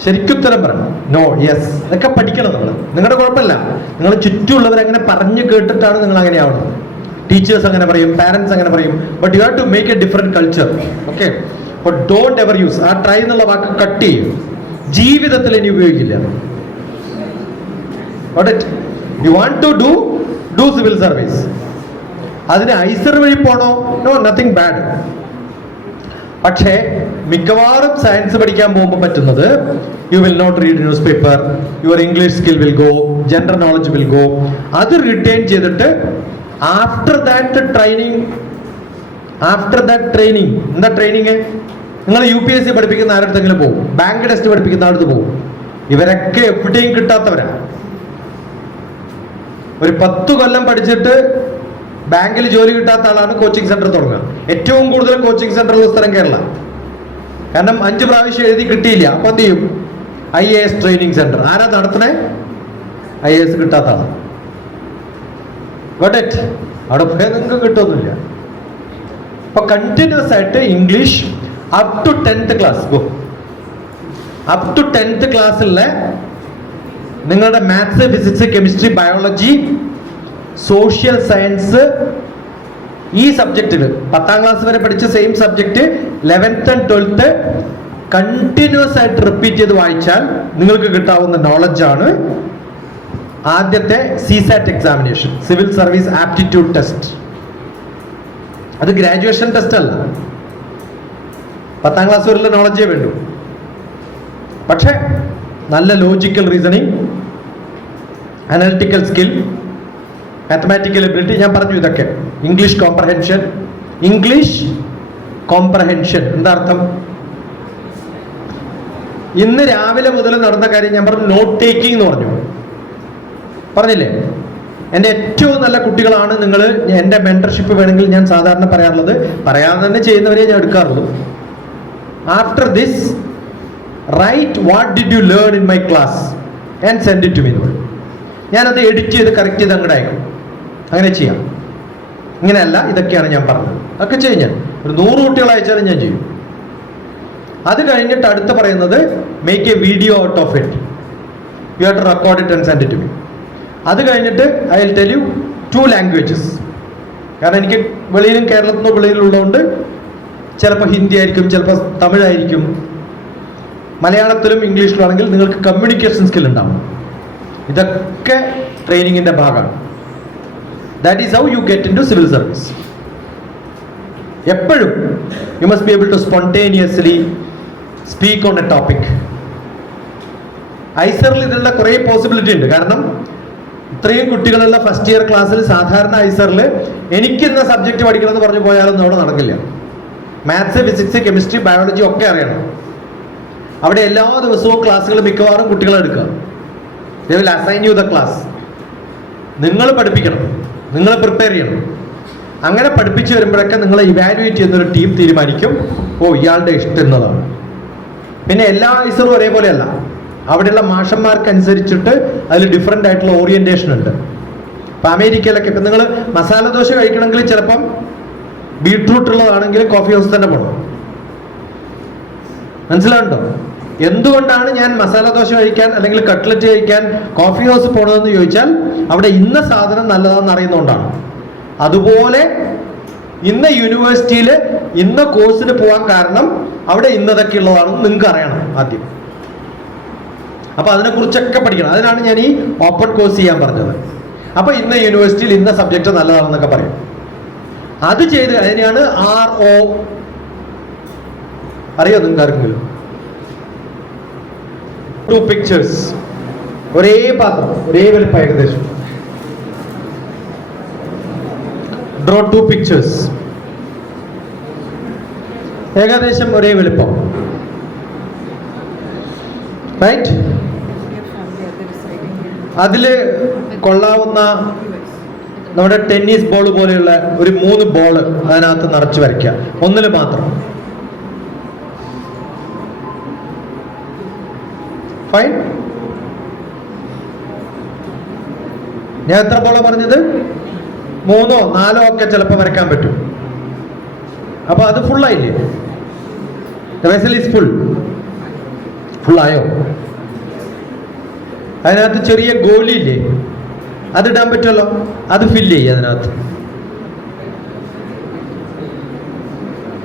ശരിക്കും ഉത്തരം പറയണം. No, yes. ഇതൊക്കെ പഠിക്കണം നമ്മൾ. നിങ്ങളുടെ കുഴപ്പമില്ല, നിങ്ങൾ ചുറ്റുമുള്ളവർ അങ്ങനെ പറഞ്ഞു കേട്ടിട്ടാണ് നിങ്ങൾ അങ്ങനെ ആവുന്നത്. ടീച്ചേഴ്സ് അങ്ങനെ പറയും, പാരന്റ്സ് അങ്ങനെ പറയും. But you have to make a different culture. Okay, but don't ever use ആ ട്രൈ എന്നുള്ള വാക്ക് കട്ട് ചെയ്യും. ജീവിതത്തിൽ ഇനി ഉപയോഗിക്കില്ല. You want to do civil service. അതിന് ഐസർ വഴി പോണോ? No, nothing bad. പക്ഷേ മിക്കവാറും സയൻസ് പഠിക്കാൻ പോകുമ്പോൾ പറ്റുന്നത്, you will not read news paper, your English skill will go, general knowledge will go. അത് റിട്ടേൺ ചെയ്തിട്ട് ആഫ്റ്റർ ദാറ്റ് ട്രെയിനിങ് എന്താ ട്രെയിനിങ്? നിങ്ങൾ UPSC പഠിപ്പിക്കുന്ന ആരുടെ പോകും, ബാങ്ക് ടെസ്റ്റ് പഠിപ്പിക്കുന്ന ആരുടെ പോകും. ഇവരൊക്കെ എവിടെയും കിട്ടാത്തവരാ. ഒരു 10 കൊല്ലം പഠിച്ചിട്ട് ബാങ്കിൽ ജോലി കിട്ടാത്ത ആളാണ് കോച്ചിങ് സെന്റർ തുടങ്ങുക. ഏറ്റവും കൂടുതൽ കോച്ചിങ് സെന്റർ ഉള്ള സ്ഥലം കേരള. കാരണം 5 പ്രാവശ്യം എഴുതി കിട്ടിയില്ല. അപ്പൊ എന്ത് ചെയ്യും? IAS training centre. ആരാ നടത്തണേ? IAS കിട്ടാത്ത ആളാണ്. അവിടെ പോയാൽ നിങ്ങൾക്ക് കിട്ടുമൊന്നുമില്ല. അപ്പൊ കണ്ടിന്യൂസ് ആയിട്ട് English up to 10th class up to 10th ക്ലാസ്സിലുള്ള നിങ്ങളുടെ maths, physics, chemistry, biology, social science, ഈ സബ്ജക്റ്റിൽ 10ാം ക്ലാസ് വരെ പഠിച്ച same subject 11th and 12th continuous ആയിട്ട് റിപ്പീറ്റ് ചെയ്ത് വായിച്ചാൽ നിങ്ങൾക്ക് കിട്ടാവുന്ന നോളജാണ് ആദ്യത്തെ CSAT examination, civil service aptitude test. അത് ഗ്രാജുവേഷൻ ടെസ്റ്റ് അല്ല, 10ാം ക്ലാസ് വരെയുള്ള നോളജേ വേണ്ടു. പക്ഷെ നല്ല logical reasoning, analytical skill, mathematical ability, ഞാൻ പറഞ്ഞു ഇതൊക്കെ. ഇംഗ്ലീഷ് കോംപ്രഹെൻഷൻ എന്താ അർത്ഥം? ഇന്ന് രാവിലെ മുതൽ നടന്ന കാര്യം ഞാൻ പറഞ്ഞു. നോട്ട് ടേക്കിംഗ് എന്ന് പറഞ്ഞില്ലേ? എൻ്റെ ഏറ്റവും നല്ല കുട്ടികളാണ് നിങ്ങൾ. എൻ്റെ മെന്റർഷിപ്പ് വേണമെങ്കിൽ ഞാൻ സാധാരണ പറയാറുള്ളത്, പറയാതെ തന്നെ ചെയ്യുന്നവരെ ഞാൻ എടുക്കാറുള്ളൂ. After this write what did you learn in my class and send it to me എന്ന് പറയും. ഞാനത് എഡിറ്റ് ചെയ്ത് കറക്റ്റ് ചെയ്ത് അങ്ങോട്ട് അയക്കും. അങ്ങനെ ചെയ്യാം. ഇങ്ങനെയല്ല, ഇതൊക്കെയാണ് ഞാൻ പറഞ്ഞത്. ഒക്കെ ചെയ്യും. ഞാൻ ഒരു 100 കുട്ടികൾ അയച്ചാലും ഞാൻ ചെയ്യും. അത് കഴിഞ്ഞിട്ട് അടുത്ത് പറയുന്നത് make a video out of it. You have to record it and send it to me. അത് കഴിഞ്ഞിട്ട് I will tell you 2 languages. കാരണം എനിക്ക് വെളിയിലും കേരളത്തിൽ നിന്നും വെളിയിലുള്ളതുകൊണ്ട് ചിലപ്പോൾ ഹിന്ദി ആയിരിക്കും, ചിലപ്പോൾ തമിഴായിരിക്കും. മലയാളത്തിലും ഇംഗ്ലീഷിലും ആണെങ്കിൽ നിങ്ങൾക്ക് കമ്മ്യൂണിക്കേഷൻ സ്കിൽ ഉണ്ടാവും. ഇതൊക്കെ ട്രെയിനിങ്ങിന്റെ ഭാഗമാണ്. That is how you get into civil service. എപ്പോഴും you must be able to spontaneously speak on a topic. ഐസറിൽ ഇതിനുള്ള കുറേ പോസിബിലിറ്റി ഉണ്ട്. കാരണം ഇത്രയും കുട്ടികളുള്ള ഫസ്റ്റ് ഇയർ ക്ലാസ്സിൽ സാധാരണ ഐസറിൽ എനിക്കിന്ന സബ്ജക്റ്റ് പഠിക്കണമെന്ന് പറഞ്ഞു പോയാലൊന്നും അവിടെ നടക്കില്ല. മാത്സ്, ഫിസിക്സ്, കെമിസ്ട്രി, ബയോളജി ഒക്കെ അറിയണം. അവിടെ എല്ലാ ദിവസവും ക്ലാസ്സുകൾ മിക്കവാറും കുട്ടികളെ എടുക്കുക. They will assign you the class. നിങ്ങൾ പഠിപ്പിക്കണം, നിങ്ങൾ പ്രിപ്പയർ ചെയ്യണം. അങ്ങനെ പഠിപ്പിച്ച് വരുമ്പോഴൊക്കെ നിങ്ങളെ ഇവാലുവേറ്റ് ചെയ്യുന്നൊരു ടീം തീരുമാനിക്കും, ഓ ഇയാളുടെ ഇഷ്ടം എന്നതാണ്. പിന്നെ എല്ലാ ഐസറും ഒരേപോലെയല്ല. അവിടെയുള്ള മാഷന്മാർക്കനുസരിച്ചിട്ട് അതിൽ ഡിഫറെൻ്റ് ആയിട്ടുള്ള ഓറിയന്റേഷൻ ഉണ്ട്. ഇപ്പം അമേരിക്കയിലൊക്കെ ഇപ്പം നിങ്ങൾ മസാല ദോശ കഴിക്കണമെങ്കിൽ ചിലപ്പം ബീട്രൂട്ട് ഉള്ളതാണെങ്കിൽ കോഫി ഹൗസ് തന്നെ പോകണം. മനസ്സിലാവുണ്ടോ? എന്തുകൊണ്ടാണ് ഞാൻ മസാല ദോശ കഴിക്കാൻ അല്ലെങ്കിൽ കട്ട്ലറ്റ് കഴിക്കാൻ കോഫി ഹൗസ് പോകണമെന്ന് ചോദിച്ചാൽ അവിടെ ഇന്ന സാധനം നല്ലതാണെന്ന് അറിയുന്നതുകൊണ്ടാണ്. അതുപോലെ ഇന്ന യൂണിവേഴ്സിറ്റിയിൽ ഇന്ന കോഴ്സിന് പോകാൻ കാരണം അവിടെ ഇന്നതൊക്കെ ഉള്ളതാണെന്ന് നിങ്ങൾക്ക് അറിയണം ആദ്യം. അപ്പൊ അതിനെക്കുറിച്ചൊക്കെ പഠിക്കണം. അതിനാണ് ഞാൻ ഈ ഓപ്പൺ കോഴ്സ് ചെയ്യാൻ പറഞ്ഞത്. അപ്പൊ ഇന്ന യൂണിവേഴ്സിറ്റിയിൽ ഇന്ന സബ്ജക്റ്റ് നല്ലതാണെന്നൊക്കെ പറയും. അത് ചെയ്ത് അതിനെയാണ് RO. അറിയോ നിങ്ങൾക്ക് ആർക്കെങ്കിലും? 2 പിക്ചേഴ്സ്, ഒരേ പാത്രം, ഒരേ വലിപ്പം ഏകദേശം. ഡ്രോ 2 പിക്ചേഴ്സ്, ഏകദേശം ഒരേ വലിപ്പം. റൈറ്റ്? അതില് കൊള്ളാവുന്ന നമ്മുടെ ടെന്നീസ് ബോൾ പോലെയുള്ള ഒരു 3 ബോൾ അതിനകത്ത് നിറച്ച് വരയ്ക്കുക. ഒന്നില് മാത്രം. ഫൈൻ. ഞാൻ എത്ര ബോളാ പറഞ്ഞത്? 3ഓ 4ഓ ഒക്കെ ചിലപ്പോൾ വരയ്ക്കാൻ പറ്റും. അപ്പൊ അത് ഫുള്ളായില്ലേ? Vessel is ഫുള്ളായോ? അതിനകത്ത് ചെറിയ ഗോലി ഇല്ലേ, അതിടാൻ പറ്റുമല്ലോ. അത് ഫില്ല് ചെയ്യുക അതിനകത്ത്.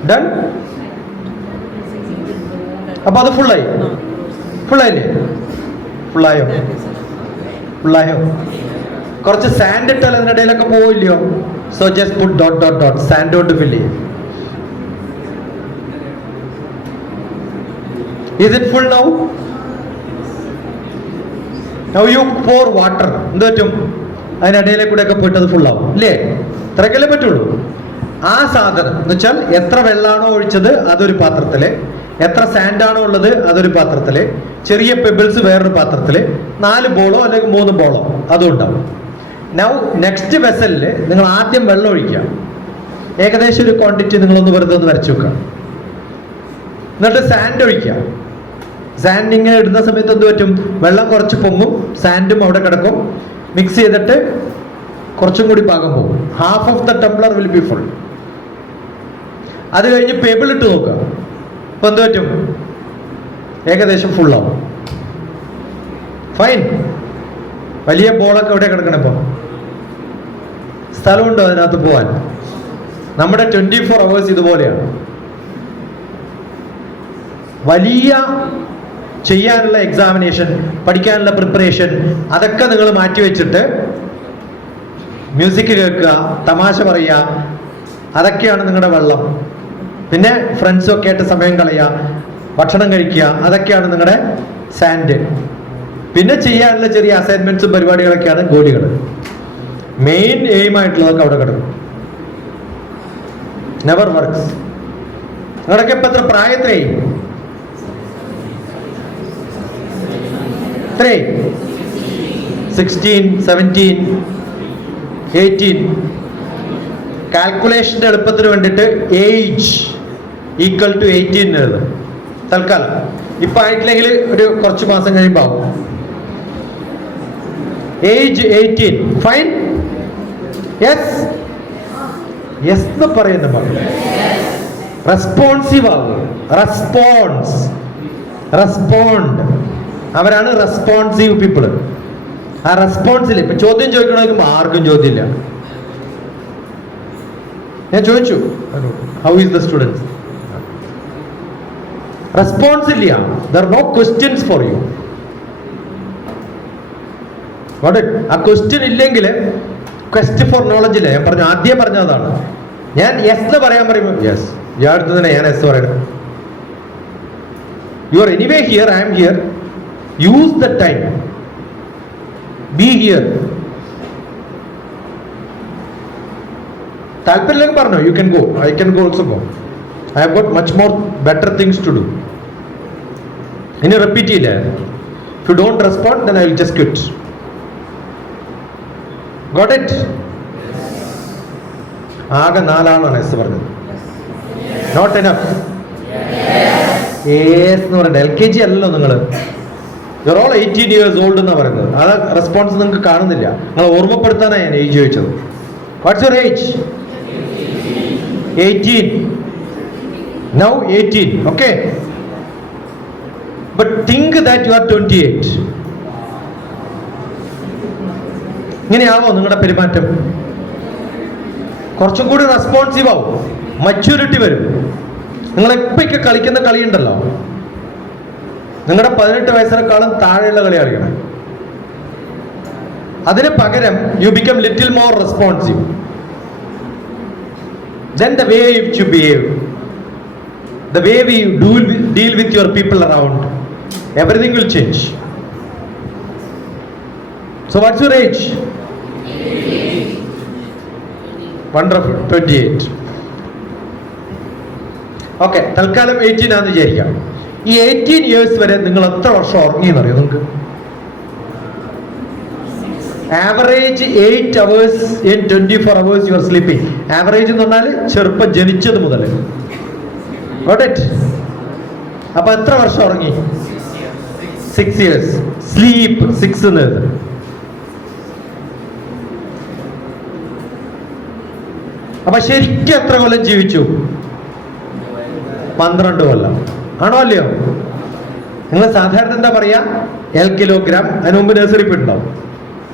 ഡൺ. അപ്പൊ അത് ഫുള്ളായില്ലേ? ഫുള്ളായോ? കുറച്ച് സാൻഡ് ഇട്ടാൽ അതിനിടയിലൊക്കെ പോവില്ലയോ? So just put dot dot dot, sand കൊണ്ട് ഫില്ല് ചെയ്യും. Is it full now? Now you pour water. എന്ത് പറ്റും? അതിനിടയിലെ കൂടെ ഒക്കെ പോയിട്ട് അത് ഫുള്ളാവും അല്ലേ? ഇത്രയൊക്കെയല്ലേ പറ്റുള്ളൂ. ആ സാധനം എന്ന് വെച്ചാൽ എത്ര വെള്ളമാണോ ഒഴിച്ചത് അതൊരു പാത്രത്തില്, എത്ര സാൻഡാണോ ഉള്ളത് അതൊരു പാത്രത്തില്, ചെറിയ പെബിൾസ് വേറൊരു പാത്രത്തില്, 4 ബോളോ അല്ലെങ്കിൽ 3 ബോളോ അതും ഉണ്ടാവും. നൗ നെക്സ്റ്റ് വെസലിൽ നിങ്ങൾ ആദ്യം വെള്ളം ഒഴിക്കുക. ഏകദേശം ഒരു ക്വാണ്ടിറ്റി നിങ്ങളൊന്ന് വെറുതെ ഒന്ന് വരച്ചു വെക്കുക. എന്നിട്ട് സാൻഡ് ഒഴിക്കുക. സാൻഡ് ഇങ്ങനെ ഇടുന്ന സമയത്ത് എന്ത് പറ്റും? വെള്ളം കുറച്ച് പൊങ്ങും, സാൻഡും അവിടെ കിടക്കും. മിക്സ് ചെയ്തിട്ട് കുറച്ചും കൂടി പാകം പോകും. Half of the Tumblr will be full. അത് കഴിഞ്ഞ് പേബിൾ ഇട്ട് നോക്കുക. അപ്പൊ എന്ത് പറ്റും? ഏകദേശം ഫുള്ളാവും. ഫൈൻ. വലിയ ബോളൊക്കെ എവിടെ കിടക്കണം? ഇപ്പം സ്ഥലമുണ്ടോ അതിനകത്ത് പോവാൻ? നമ്മുടെ 24 hours ഇതുപോലെയാണ്. വലിയ ചെയ്യാനുള്ള എക്സാമിനേഷൻ, പഠിക്കാനുള്ള പ്രിപ്പറേഷൻ, അതൊക്കെ നിങ്ങൾ മാറ്റിവെച്ചിട്ട് മ്യൂസിക് കേൾക്കുക, തമാശ പറയുക, അതൊക്കെയാണ് നിങ്ങളുടെ വെള്ളം. പിന്നെ ഫ്രണ്ട്സൊക്കെ ആയിട്ട് സമയം കളയുക, ഭക്ഷണം കഴിക്കുക, അതൊക്കെയാണ് നിങ്ങളുടെ സാൻഡ്. പിന്നെ ചെയ്യാനുള്ള ചെറിയ അസൈൻമെന്റ്സും പരിപാടികളൊക്കെയാണ് ഗോളികൾ. മെയിൻ എയിം ആയിട്ടുള്ളതൊക്കെ അവിടെ കിടക്കും. Never works. നിങ്ങളൊക്കെ ഇപ്പൊ എത്ര പ്രായത്തിലായി? 16, 17, 18. കാൽക്കുലേഷന്റെ എളുപ്പത്തിന് വേണ്ടിയിട്ട് ഏജ് ഈക്വൽ ടു 18 എഴുതും തൽക്കാലം. ഇപ്പൊ ആയിട്ടില്ലെങ്കിൽ ഒരു കുറച്ച് മാസം കഴിയുമ്പോൾ ആവും. ഏജ് 18. ഫൈൻ. യെസ് യെസ് എന്ന് പറയുന്ന പറഞ്ഞു. റെസ്പോൺസീവ് ആവുക. റെസ്പോണ്ട്. അവരാണ് റെസ്പോൺസീവ് പീപ്പിൾ. ആ റെസ്പോൺസിൽ ഇപ്പൊ ചോദ്യം ചോദിക്കണമെങ്കിൽ ആർക്കും ചോദ്യമില്ല. ഞാൻ ചോദിച്ചു, how is the students? Response ഇല്ല. There are no questions for you. ആ ക്വസ്റ്റ്യൻ ഇല്ലെങ്കിൽ ക്വസ്റ്റ് ഫോർ നോളജ് ഇല്ല. ഞാൻ പറഞ്ഞു, ആദ്യം പറഞ്ഞതാണ്. ഞാൻ യെസ് എന്ന് പറയാൻ പറയുമ്പോൾ യെസ്, ഞാൻ അടുത്ത് തന്നെ ഞാൻ യെസ് പറയണം. You are anyway here, I am here. Use the time. Be here. താല്പര്യം പറഞ്ഞു, you can go. I can go also go. I have got much more better things to do. ഇനി repeat ചെയ്യില്ല. If you don't respond then I will just quit. Got it? ആകെ 4 ആളാണ് S പറഞ്ഞത്. Not enough. S എന്ന് പറയുന്നത് LKG അല്ലല്ലോ നിങ്ങൾ. U are all 18 years old എന്നാണ് പറയുന്നത്. ആ റെസ്പോൺസ് നിങ്ങൾക്ക് കാണുന്നില്ല. നിങ്ങൾ ഓർമ്മപ്പെടുത്താനാണ് ഞാൻ ഏജ് ചോദിച്ചത്. What's your age? 18. Now 18. Okay. But think that you are 28. ഇങ്ങനെയാവോ നിങ്ങളുടെ പെരുമാറ്റം? കുറച്ചും കൂടി റെസ്പോൺസീവ് ആവും, മച്യൂരിറ്റി വരും. നിങ്ങളെപ്പോഴൊക്കെ കളിക്കുന്ന കളിയുണ്ടല്ലോ, നിങ്ങളുടെ 18 വയസ്സിനേക്കാളും താഴെയുള്ള കളി കളിക്കണം. അതിന് പകരം you become little more responsive. Then the way you behave, the way we deal with your people around, everything will change. So what's your age? Wonderful. 28. Okay, തൽക്കാലം 18 ആണെന്ന് വിചാരിക്കാം. ഈ 18 years വരെ നിങ്ങൾ എത്ര വർഷം ഉറങ്ങിയെന്ന് അറിയോ നിങ്ങൾക്ക്? Average 8 hours in 24 hours you are sleeping. Average എന്ന് പറഞ്ഞാൽ ചെറുപ്പം ജനിച്ചത് മുതൽ. Got it? അപ്പൊ എത്ര വർഷം ഉറങ്ങി? 6 years. സ്ലീപ്പ് 6 എന്ന് എഴുതും. അപ്പൊ ശരിക്കും എത്ര കൊല്ലം ജീവിച്ചു? 12 കൊല്ലം. ആണോ അല്ലയോ? നിങ്ങൾ സാധാരണ എന്താ പറയാ? L kilogram. അതിന് മുമ്പ് നഴ്സറി പോയിട്ടുണ്ടാവും.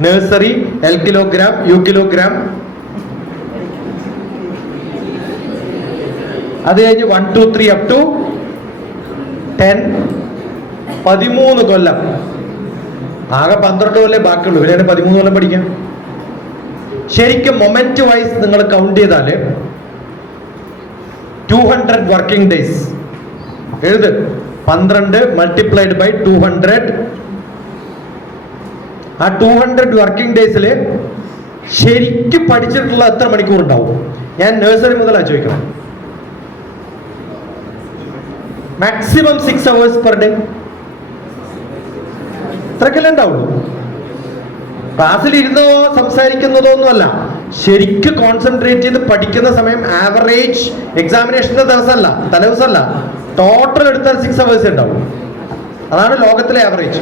Nursery, L kilogram, U kilogram. അത് കഴിഞ്ഞ് 1, 2, 3 up to 10. 13 കൊല്ലം. ആകെ 12 കൊല്ലം ബാക്കിയുള്ളൂ. ഇവരാണ് 13 കൊല്ലം പഠിക്കാം. ശരിക്കും മൊമെന്റ് വൈസ് നിങ്ങൾ കൗണ്ട് ചെയ്താല് 200 വർക്കിംഗ് ഡേയ്സ് എഴുത്. 12 മൾട്ടിപ്ലൈഡ് ബൈ 200. ആ 200 വർക്കിംഗ് ഡേയ്സിൽ ശരിക്കും പഠിച്ചിട്ടുള്ള എത്ര മണിക്കൂർ ഉണ്ടാവും? ഞാൻ നഴ്സറി മുതലാണ് ചോദിക്കണം. Maximum 6 hours per day. ഇത്രക്കല്ലേ ഉണ്ടാവുള്ളൂ. ക്ലാസ്സിൽ ഇരുന്നോ സംസാരിക്കുന്നതോ ഒന്നുമല്ല, ശരിക്കും കോൺസെൻട്രേറ്റ് ചെയ്ത് പഠിക്കുന്ന സമയം. ആവറേജ് എക്സാമിനേഷന്റെ ദിവസമല്ല, തലേദിവസമല്ല, ടോട്ടൽ എടുത്താൽ 6 hours ഉണ്ടാവും. അതാണ് ലോകത്തിലെ ആവറേജ്.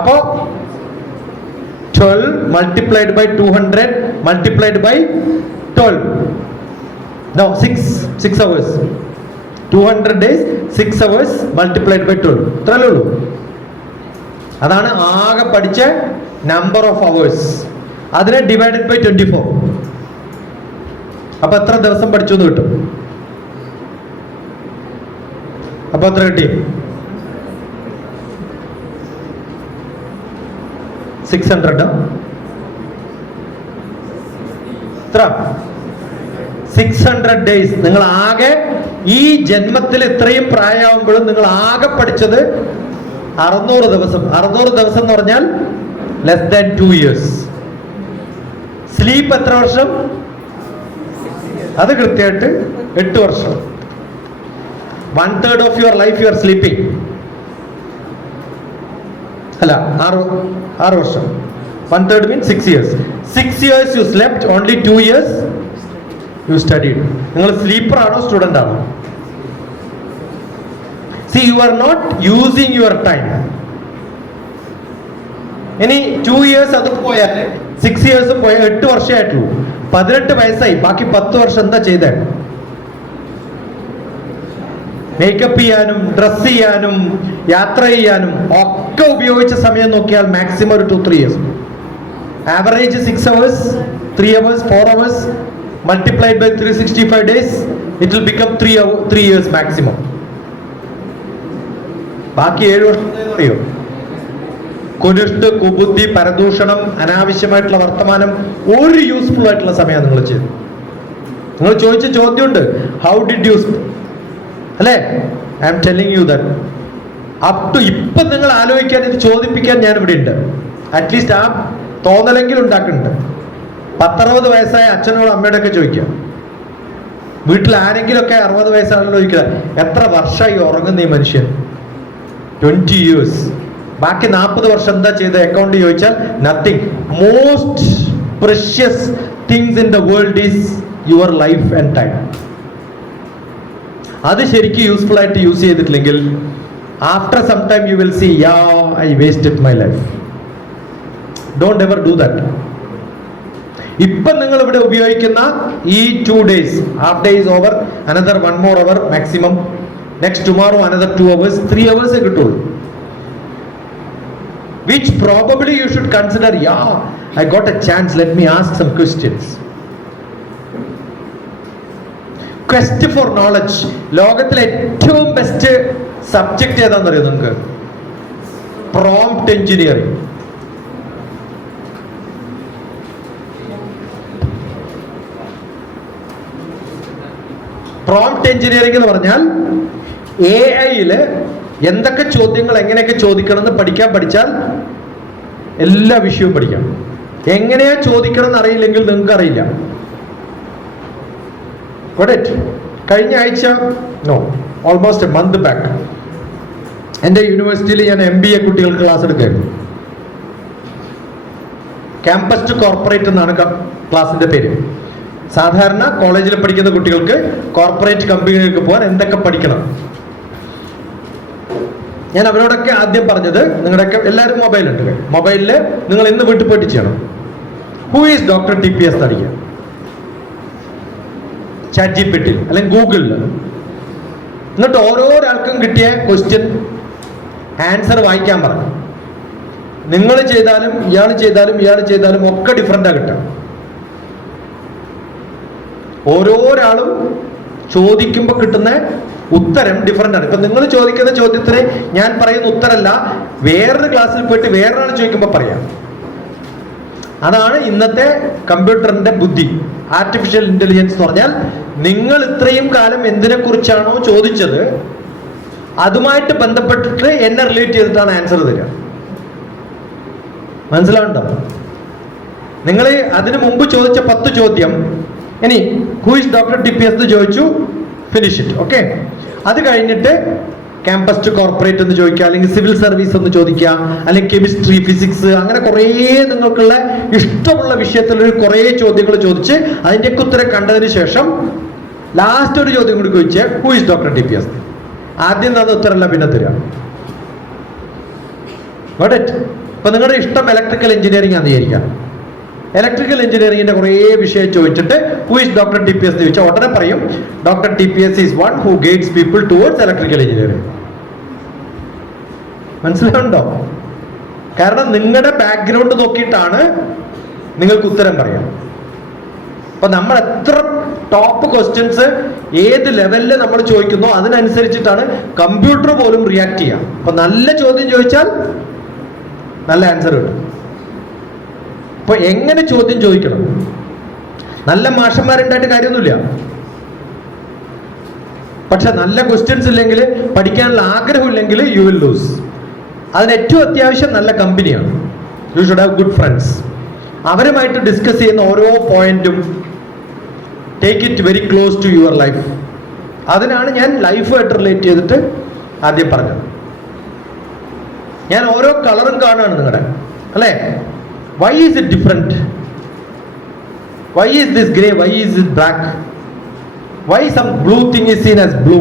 അപ്പോ 12 multiplied by 200 multiplied by 12. No, 6 hours. 200 days, 6 hours multiplied by 12. ഇത്രയല്ലേ ഉള്ളൂ. അതാണ് ആകെ പഠിച്ച നമ്പർ ഓഫ് അവേഴ്സ്. അതിനെ ഡിവൈഡഡ് ബൈ 24. അപ്പൊ എത്ര ദിവസം പഠിച്ചു എന്ന് കിട്ടും? അപ്പൊ എത്ര കിട്ടി? 600. എത്ര? 600 ഡേയ്സ്. നിങ്ങൾ ആകെ ഈ ജന്മത്തിൽ ഇത്രയും പ്രായമാകുമ്പോഴും നിങ്ങൾ ആകെ പഠിച്ചത് 600 ദിവസം. 600 ദിവസം എന്ന് പറഞ്ഞാൽ ലെസ് ദാൻ 2 years. സ്ലീപ്പ് എത്ര വർഷം? അത് കൃത്യമായിട്ട് 8 വർഷം. 1/3 of your life you are sleeping. അല്ല, 6 വർഷം. 1/3 means 6 years. 6 years you slept, only 2 years you studied. നിങ്ങൾ സ്ലീപ്പർ ആണോ സ്റ്റുഡന്റ് ആണോ? See, you are not using your time. ഇനി 2 years അത് പോയാൽ 6 years പോയാൽ 8 വർഷമായിട്ടുള്ളൂ. 18 വയസ്സായി. ബാക്കി 10 വർഷം എന്താ ചെയ്തേ? മേക്കപ്പ് ചെയ്യാനും ഡ്രസ് ചെയ്യാനും യാത്ര ചെയ്യാനും ഒക്കെ ഉപയോഗിച്ച സമയം നോക്കിയാൽ മാക്സിമം ഒരു 2-3 years. Average 6 hours, 3 hours, 4 hours multiplied by 365 days, it will become 3 years maximum. ബാക്കി 7 വർഷം അറിയോ? കുരുട്ട്, കുബുദ്ധി, പരദൂഷണം, അനാവശ്യമായിട്ടുള്ള വർത്തമാനം, ഒരു യൂസ്ഫുൾ ആയിട്ടുള്ള സമയം നിങ്ങൾ ചെയ്തു. നിങ്ങൾ ചോദിച്ച ചോദ്യമുണ്ട്, ഹൗ ഡിഡ് യു, അല്ലേ? I'm telling you that up to ഇപ്പം നിങ്ങൾ ആലോചിക്കാൻ, ഇത് ചോദിപ്പിക്കാൻ ഞാൻ ഇവിടെ ഉണ്ട്. അറ്റ്ലീസ്റ്റ് ആ തോന്നലെങ്കിലും ഉണ്ടാക്കുന്നുണ്ട്. 10-60 വയസ്സായ അച്ഛനോട് അമ്മയോടെ ഒക്കെ ചോദിക്കുക. വീട്ടിൽ ആരെങ്കിലുമൊക്കെ 60 വയസ്സാണല്ലോ ചോദിക്കുക, എത്ര വർഷമായി ഉറങ്ങുന്ന ഈ മനുഷ്യൻ? 20 years. ബാക്കി 40 വർഷം എന്താ ചെയ്ത അക്കൗണ്ട് ചോദിച്ചാൽ nothing. Most precious things in the world is your life and time. അത് ശരിക്കും യൂസ്ഫുൾ ആയിട്ട് യൂസ് ചെയ്തിട്ടില്ലെങ്കിൽ after some time you will see, ya I wasted my life. Don't ever do that. ഇപ്പം നിങ്ങൾ ഇവിടെ ഉപയോഗിക്കുന്ന ഈ 2 days, half day is over, another 1 more hour maximum. Next tomorrow another 2 hours, 3 hours കിട്ടുള്ളൂ. Which probably you should consider, yeah, I got a chance, let me ask some questions. Quest for knowledge. ലോകത്തിലെ ഏറ്റവും best subject ഏതാണെന്ന് അറിയോ നിങ്ങൾക്ക്? Prompt engineering. Prompt engineering എന്ന് പറഞ്ഞാൽ AI-ല് എന്തൊക്കെ ചോദ്യങ്ങൾ എങ്ങനെയൊക്കെ ചോദിക്കണം എന്ന് പഠിച്ചാൽ എല്ലാ വിഷയവും പഠിക്കാം. എങ്ങനെയാ ചോദിക്കണം എന്ന് അറിയില്ലെങ്കിൽ നിങ്ങൾക്ക് അറിയില്ല. കഴിഞ്ഞ ആഴ്ച, no, almost a month back, എൻ്റെ യൂണിവേഴ്സിറ്റിയിൽ ഞാൻ MBA കുട്ടികൾക്ക് ക്ലാസ് എടുക്കുകയായിരുന്നു. ക്യാമ്പസ് ടു കോർപ്പറേറ്റ് എന്നാണ് ക്ലാസിന്റെ പേര്. സാധാരണ കോളേജിൽ പഠിക്കുന്ന കുട്ടികൾക്ക് കോർപ്പറേറ്റ് കമ്പനികൾക്ക് പോകാൻ എന്തൊക്കെ പഠിക്കണം. ഞാൻ അവരോടൊക്കെ ആദ്യം പറഞ്ഞത്, നിങ്ങളുടെയൊക്കെ എല്ലാവരും മൊബൈലുണ്ട്, മൊബൈലിൽ നിങ്ങൾ ഇന്ന് വീട്ടിൽ പോയിട്ട് ചെയ്യണം, who is doctor TPS എന്നടിക്കുക. ChatGPT അല്ലെങ്കിൽ ഗൂഗിളിൽ. എന്നിട്ട് ഓരോരാൾക്കും കിട്ടിയ ക്വസ്റ്റ്യൻ ആൻസർ വായിക്കാൻ പറഞ്ഞു. നിങ്ങൾ ചെയ്താലും ഇയാൾ ചെയ്താലും ഒക്കെ ഡിഫറൻ്റാണ് കിട്ടുക. ഓരോരാളും ചോദിക്കുമ്പോൾ കിട്ടുന്ന ഉത്തരം ഡിഫറൻ്റ് ആണ്. ഇപ്പൊ നിങ്ങൾ ചോദിക്കുന്ന ചോദ്യത്തിന് ഞാൻ പറയുന്ന ഉത്തരമല്ല, വേറൊരു ക്ലാസ്സിൽ പോയിട്ട് വേറൊരാൾ ചോദിക്കുമ്പോൾ പറയാം. അതാണ് ഇന്നത്തെ കമ്പ്യൂട്ടറിന്റെ ബുദ്ധി, ആർട്ടിഫിഷ്യൽ ഇന്റലിജൻസ് എന്ന് പറഞ്ഞാൽ. നിങ്ങൾ ഇത്രയും കാലം എന്തിനെ കുറിച്ചാണോ ചോദിച്ചത് അതുമായിട്ട് ബന്ധപ്പെട്ടിട്ട് എന്നെ റിലേറ്റ് ചെയ്തിട്ടാണ് ആൻസർ തരിക. മനസ്സിലാവുണ്ടോ? നിങ്ങൾ അതിനു മുമ്പ് ചോദിച്ച 10 ചോദ്യം, ഇനി ഹൂ ഇസ് ഡോക്ടർ TPS എന്ന് ചോദിച്ചു, ഫിനിഷ് ഇറ്റ്. ഓക്കെ, അത് കഴിഞ്ഞിട്ട് ക്യാമ്പസ് ടു കോർപ്പറേറ്റ് എന്ന് ചോദിക്കുക, അല്ലെങ്കിൽ സിവിൽ സർവീസ് എന്ന് ചോദിക്കുക, അല്ലെങ്കിൽ കെമിസ്ട്രി, ഫിസിക്സ്, അങ്ങനെ കുറേ നിങ്ങൾക്കുള്ള ഇഷ്ടമുള്ള വിഷയത്തിൽ ഒരു കുറേ ചോദ്യങ്ങൾ ചോദിച്ച് അതിൻ്റെയൊക്കെ ഉത്തരം കണ്ടതിന് ശേഷം ലാസ്റ്റ് ഒരു ചോദ്യം കൂടി ചോദിച്ച് ഹു ഈസ് ഡോക്ടർ TPS. ആദ്യം തന്ന ഉത്തരമല്ല പിന്നെ തരാം. ഇപ്പൊ നിങ്ങളുടെ ഇഷ്ടം ഇലക്ട്രിക്കൽ എഞ്ചിനീയറിംഗ് ആണെന്ന് വിചാരിക്കാം. ഇലക്ട്രിക്കൽ എഞ്ചിനീയറിംഗിന്റെ കുറേ വിഷയം ചോദിച്ചിട്ട് ഹു ഈസ് ഡോക്ടർ TPS എന്ന് ചോദിച്ചാൽ ഉടനെ പറയും doctor TPS is one who guides people towards electrical engineering. മനസ്സിലാവുണ്ടോ? കാരണം നിങ്ങളുടെ ബാക്ക്ഗ്രൗണ്ട് നോക്കിയിട്ടാണ് നിങ്ങൾക്ക് ഉത്തരം പറയാം. അപ്പൊ നമ്മൾ എത്ര ടോപ്പ് ക്വസ്റ്റ്യൻസ് ഏത് ലെവലിൽ നമ്മൾ ചോദിക്കുന്നോ അതിനനുസരിച്ചിട്ടാണ് കമ്പ്യൂട്ടർ പോലും റിയാക്ട് ചെയ്യുക. അപ്പൊ നല്ല ചോദ്യം ചോദിച്ചാൽ നല്ല ആൻസർ കിട്ടും. അപ്പൊ എങ്ങനെ ചോദ്യം ചോദിക്കണം? നല്ല മാഷന്മാരുണ്ടായിട്ട് കാര്യമൊന്നുമില്ല. പക്ഷെ നല്ല ക്വസ്റ്റ്യൻസ് ഇല്ലെങ്കിൽ, പഠിക്കാനുള്ള ആഗ്രഹം ഇല്ലെങ്കിൽ യു വിൽ ലൂസ്. അതിന് ഏറ്റവും അത്യാവശ്യം നല്ല കമ്പനിയാണ്. You should have good friends. അവരുമായിട്ട് ഡിസ്കസ് ചെയ്യുന്ന ഓരോ പോയിന്റും take it very close to your life. അതിനാണ് ഞാൻ ലൈഫുമായിട്ട് റിലേറ്റ് ചെയ്തിട്ട് ആദ്യം പറഞ്ഞത്. ഞാൻ ഓരോ കളറും കാണുകയാണ് നിങ്ങളുടെ, അല്ലേ? Why is it different? Why is this grey? Why is it black? Why some blue thing is seen as blue?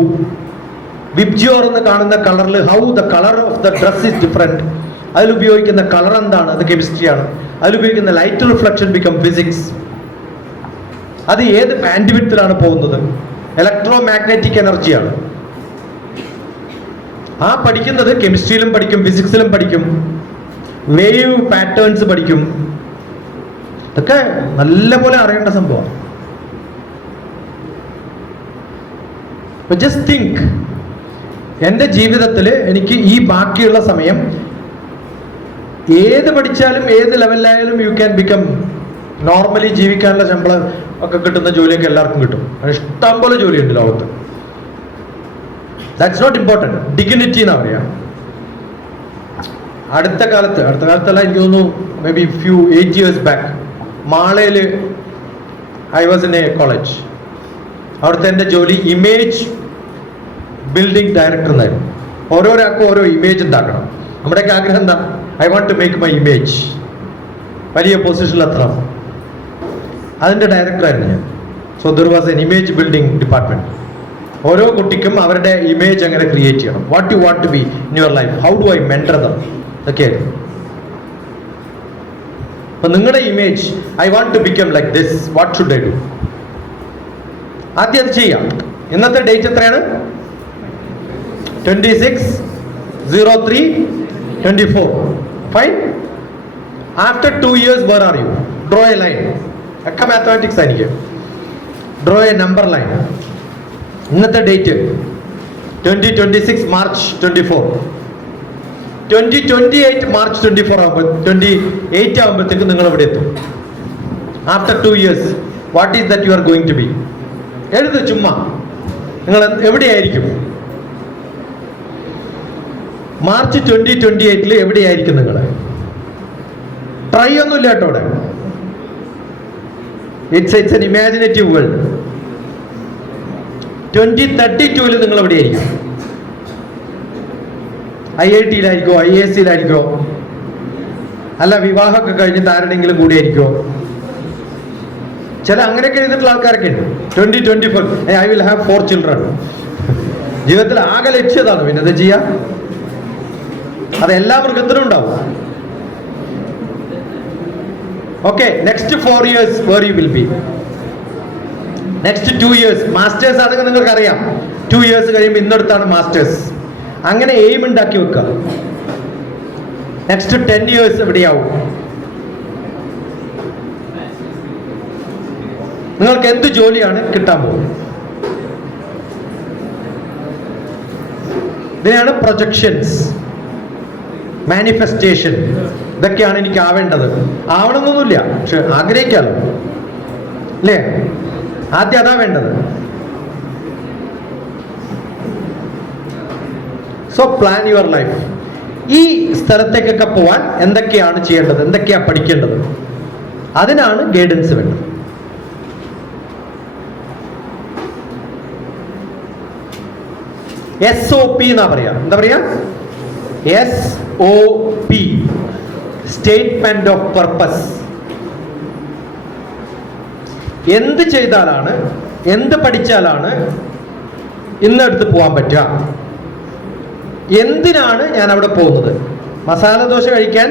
VIBGYOR എന്ന് കാണുന്ന കളറിൽ how the colour of the dress is different. അതിൽ ഉപയോഗിക്കുന്ന കളർ എന്താണ്? അത് കെമിസ്ട്രിയാണ്. അതിൽ ഉപയോഗിക്കുന്ന ലൈറ്റ് റിഫ്ലക്ഷൻ ബിക്കം ഫിസിക്സ്. അത് ഏത് ബാൻഡ് വിഡ്ത്തിലാണ് പോകുന്നത്? ഇലക്ട്രോ മാഗ്നറ്റിക് എനർജിയാണ്. ആ പഠിക്കുന്നത് കെമിസ്ട്രിയിലും പഠിക്കും, ഫിസിക്സിലും പഠിക്കും, വേവ് പാറ്റേൺസ് പഠിക്കും. ഇതൊക്കെ നല്ലപോലെ അറിയേണ്ട സംഭവം. ജസ്റ്റ് തിങ്ക്, എൻ്റെ ജീവിതത്തിൽ എനിക്ക് ഈ ബാക്കിയുള്ള സമയം ഏത് പഠിച്ചാലും ഏത് ലെവലിലായാലും യു ക്യാൻ ബിക്കം നോർമലി ജീവിക്കാനുള്ള ശമ്പളം ഒക്കെ കിട്ടുന്ന ജോലിയൊക്കെ എല്ലാവർക്കും കിട്ടും. ഇഷ്ടം പോലെ ജോലിയുണ്ട് ലോകത്ത്. That's not important. ഡിഗ്നിറ്റി എന്നാ പറയാ. അടുത്ത കാലത്തല്ല, എനിക്ക് തോന്നുന്നു മേ ബി 8 years ബാക്ക് മാളയിൽ I was in a college. അവിടുത്തെ എൻ്റെ ജോലി ഇമേജ് ബിൽഡിംഗ് ഡയറക്ടർ എന്നായിരുന്നു. ഓരോരാൾക്കും ഓരോ ഇമേജ് ഉണ്ടാക്കണം. നമ്മുടെയൊക്കെ ആഗ്രഹം എന്താ? I want to make my image, വലിയ പൊസിഷനിൽ എത്തണം. അതിൻ്റെ ഡയറക്ടറായിരുന്നു ഞാൻ. So there was an image building department. ഓരോ കുട്ടിക്കും അവരുടെ ഇമേജ് എങ്ങനെ ക്രിയേറ്റ് ചെയ്യണം, what you want to be in your life, how do I mentor them, ഇതൊക്കെയായിരുന്നു. അപ്പൊ നിങ്ങളുടെ image, I want to become like this, what should I do? ആദ്യം അത് ചെയ്യാം. ഇന്നത്തെ ഡേറ്റ് എത്രയാണ്? 26/03/24. Fine. After 2 years where are you? Draw a line. ഒക്കെ mathematics ആയിരിക്കും. Draw A number line. ഇന്നത്തെ ഡേറ്റ് 2026 March 24. 2028 March 24 ആകുമ്പോൾ 28 ആകുമ്പോഴത്തേക്ക് നിങ്ങൾ ഇവിടെ എത്തും. After 2 years what is that you are going to be? എഴുത് ചുമ്മാ. നിങ്ങൾ എവിടെയായിരിക്കും? മാർച്ച് 2028 എവിടെയായിരിക്കും നിങ്ങൾ? ട്രൈ ഒന്നുമില്ല കേട്ടോ അവിടെ. It's an imaginative world. 2032 നിങ്ങൾ എവിടെയായിരിക്കും? IIT-യിലായിരിക്കോ, IAS-യിലായിരിക്കോ, അല്ല വിവാഹമൊക്കെ കഴിഞ്ഞ് ആരുടെങ്കിലും കൂടെ ആയിരിക്കോ? ചില അങ്ങനെയൊക്കെ എഴുതിയിട്ടുള്ള ആൾക്കാരൊക്കെ ഉണ്ട്. 2024 ഐ വിൽ ഹാവ് 4 children. ജീവിതത്തിൽ ആകെ ലക്ഷ്യതാണ്. പിന്നെ അത് ചെയ്യാം. അത് എല്ലാ മൃഗത്തിനും ഉണ്ടാവും. Okay, next 4 years where you will be? Next 2 years masters ആണെങ്കിൽ നിങ്ങൾക്ക് അറിയാം. 2 years കഴിയുമ്പോൾ ഇന്നടുത്താണ് മാസ്റ്റേഴ്സ്. അങ്ങനെ എയിം ഉണ്ടാക്കി വെക്കുക. Next 10 years എവിടെയാവും? നിങ്ങൾക്ക് എന്ത് ജോലിയാണ് കിട്ടാൻ പോകുന്നത്? ഇതിനെയാണ് പ്രൊജക്ഷൻസ്, മാനിഫെസ്റ്റേഷൻ. ഇതൊക്കെയാണ് എനിക്ക് ആവേണ്ടത്. ആവണമെന്നൊന്നുമില്ല, പക്ഷെ ആഗ്രഹിക്കാമല്ലോ, അല്ലേ? ആദ്യം അതാ വേണ്ടത്. So plan your life. ഈ സ്ഥലത്തേക്കൊക്കെ പോവാൻ എന്തൊക്കെയാണ് ചെയ്യേണ്ടത്, എന്തൊക്കെയാണ് പഠിക്കേണ്ടത്? അതിനാണ് ഗൈഡൻസ് വേണ്ടത്. SOP എന്നാ പറയാ. എന്താ പറയാ? SOP, statement of purpose. എന്ത് ചെയ്താലാണ്, എന്ത് പഠിച്ചാലാണ് ഇന്നെടുത്ത് പോകാൻ പറ്റുക, എന്തിനാണ് ഞാൻ അവിടെ പോകുന്നത്. മസാല ദോശ കഴിക്കാൻ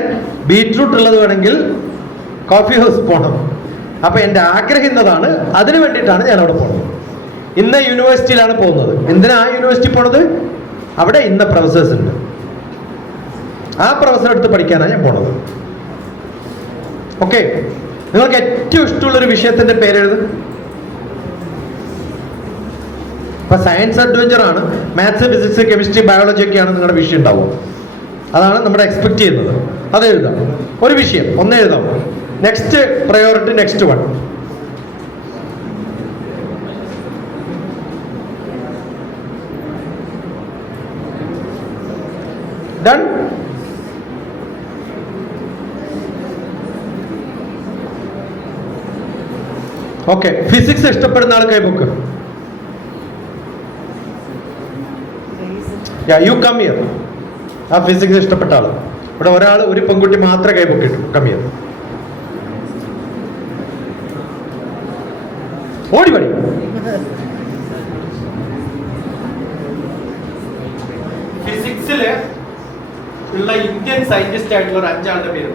ബീറ്റ്റൂട്ട് ഉള്ളത് വേണമെങ്കിൽ കോഫി ഹൗസ് പോകണം. അപ്പൊ എൻ്റെ ആഗ്രഹം ഇന്നതാണ്, അതിനു വേണ്ടിയിട്ടാണ് ഞാൻ അവിടെ പോകുന്നത്. ഇന്ന യൂണിവേഴ്സിറ്റിയിലാണ് പോകുന്നത്. എന്തിനാ ആ യൂണിവേഴ്സിറ്റി പോണത്? അവിടെ ഇന്ന പ്രൊഫസേഴ്സ് ഉണ്ട്, ആ പ്രൊഫസർ എടുത്ത് പഠിക്കാനാണ് ഞാൻ പോണത്. ഓക്കെ, നിങ്ങൾക്ക് ഏറ്റവും ഇഷ്ടമുള്ളൊരു വിഷയത്തിന്റെ പേരെഴുതും. ഇപ്പൊ സയൻസ് അഡ്വഞ്ചർ ആണ്, മാത്സ്, ഫിസിക്സ്, കെമിസ്ട്രി, ബയോളജി ഒക്കെയാണ് നിങ്ങളുടെ വിഷയം ഉണ്ടാവും. അതാണ് നമ്മുടെ എക്സ്പെക്ട് ചെയ്യുന്നത്. അത് എഴുതാം. ഒരു വിഷയം ഒന്ന് എഴുതാം. Next priority, next one. Done. Okay, physics ഇഷ്ടപ്പെടുന്ന ആൾ കൈബുക്ക്. You come here. ആ ഫിസിക്സ് ഇഷ്ടപ്പെട്ട ആള്. ഇവിടെ ഒരാൾ, ഒരു പെൺകുട്ടി മാത്രമേ കൈബുക്ക് ഇട്ടു. Come here. ഓടി പടി. ഫിസിക്സില് ഉള്ള ഇന്ത്യൻ സയന്റിസ്റ്റ് ആയിട്ടുള്ള ഒരു 5 ആളുടെ പേര്.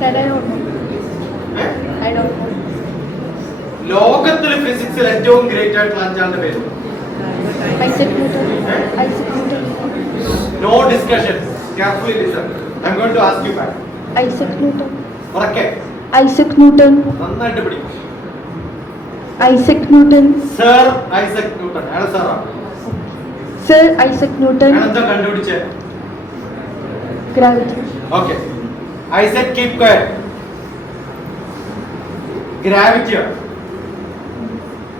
That I don't know. I don't know. ലോകത്തില് ഫിസിക്സിൽ ഏറ്റവും ഗ്രേറ്റ് ആയിട്ടുള്ള 5 ആളുടെ പേര്. Isaac Newton. Isaac Newton. No discussion. Carefully listen. I'm going to ask you back. Isaac Newton. ഉറക്കെ Isaac Newton. നന്നായിട്ട് പിടിക്കും. Isaac Newton. Sir Isaac Newton. അയാൾ സാറാണ്. Sir Isaac Newton. അയാൾ എന്താ കണ്ടുപിടിച്ചേ? Gravity. Okay. Isaac, keep quiet. Gravity.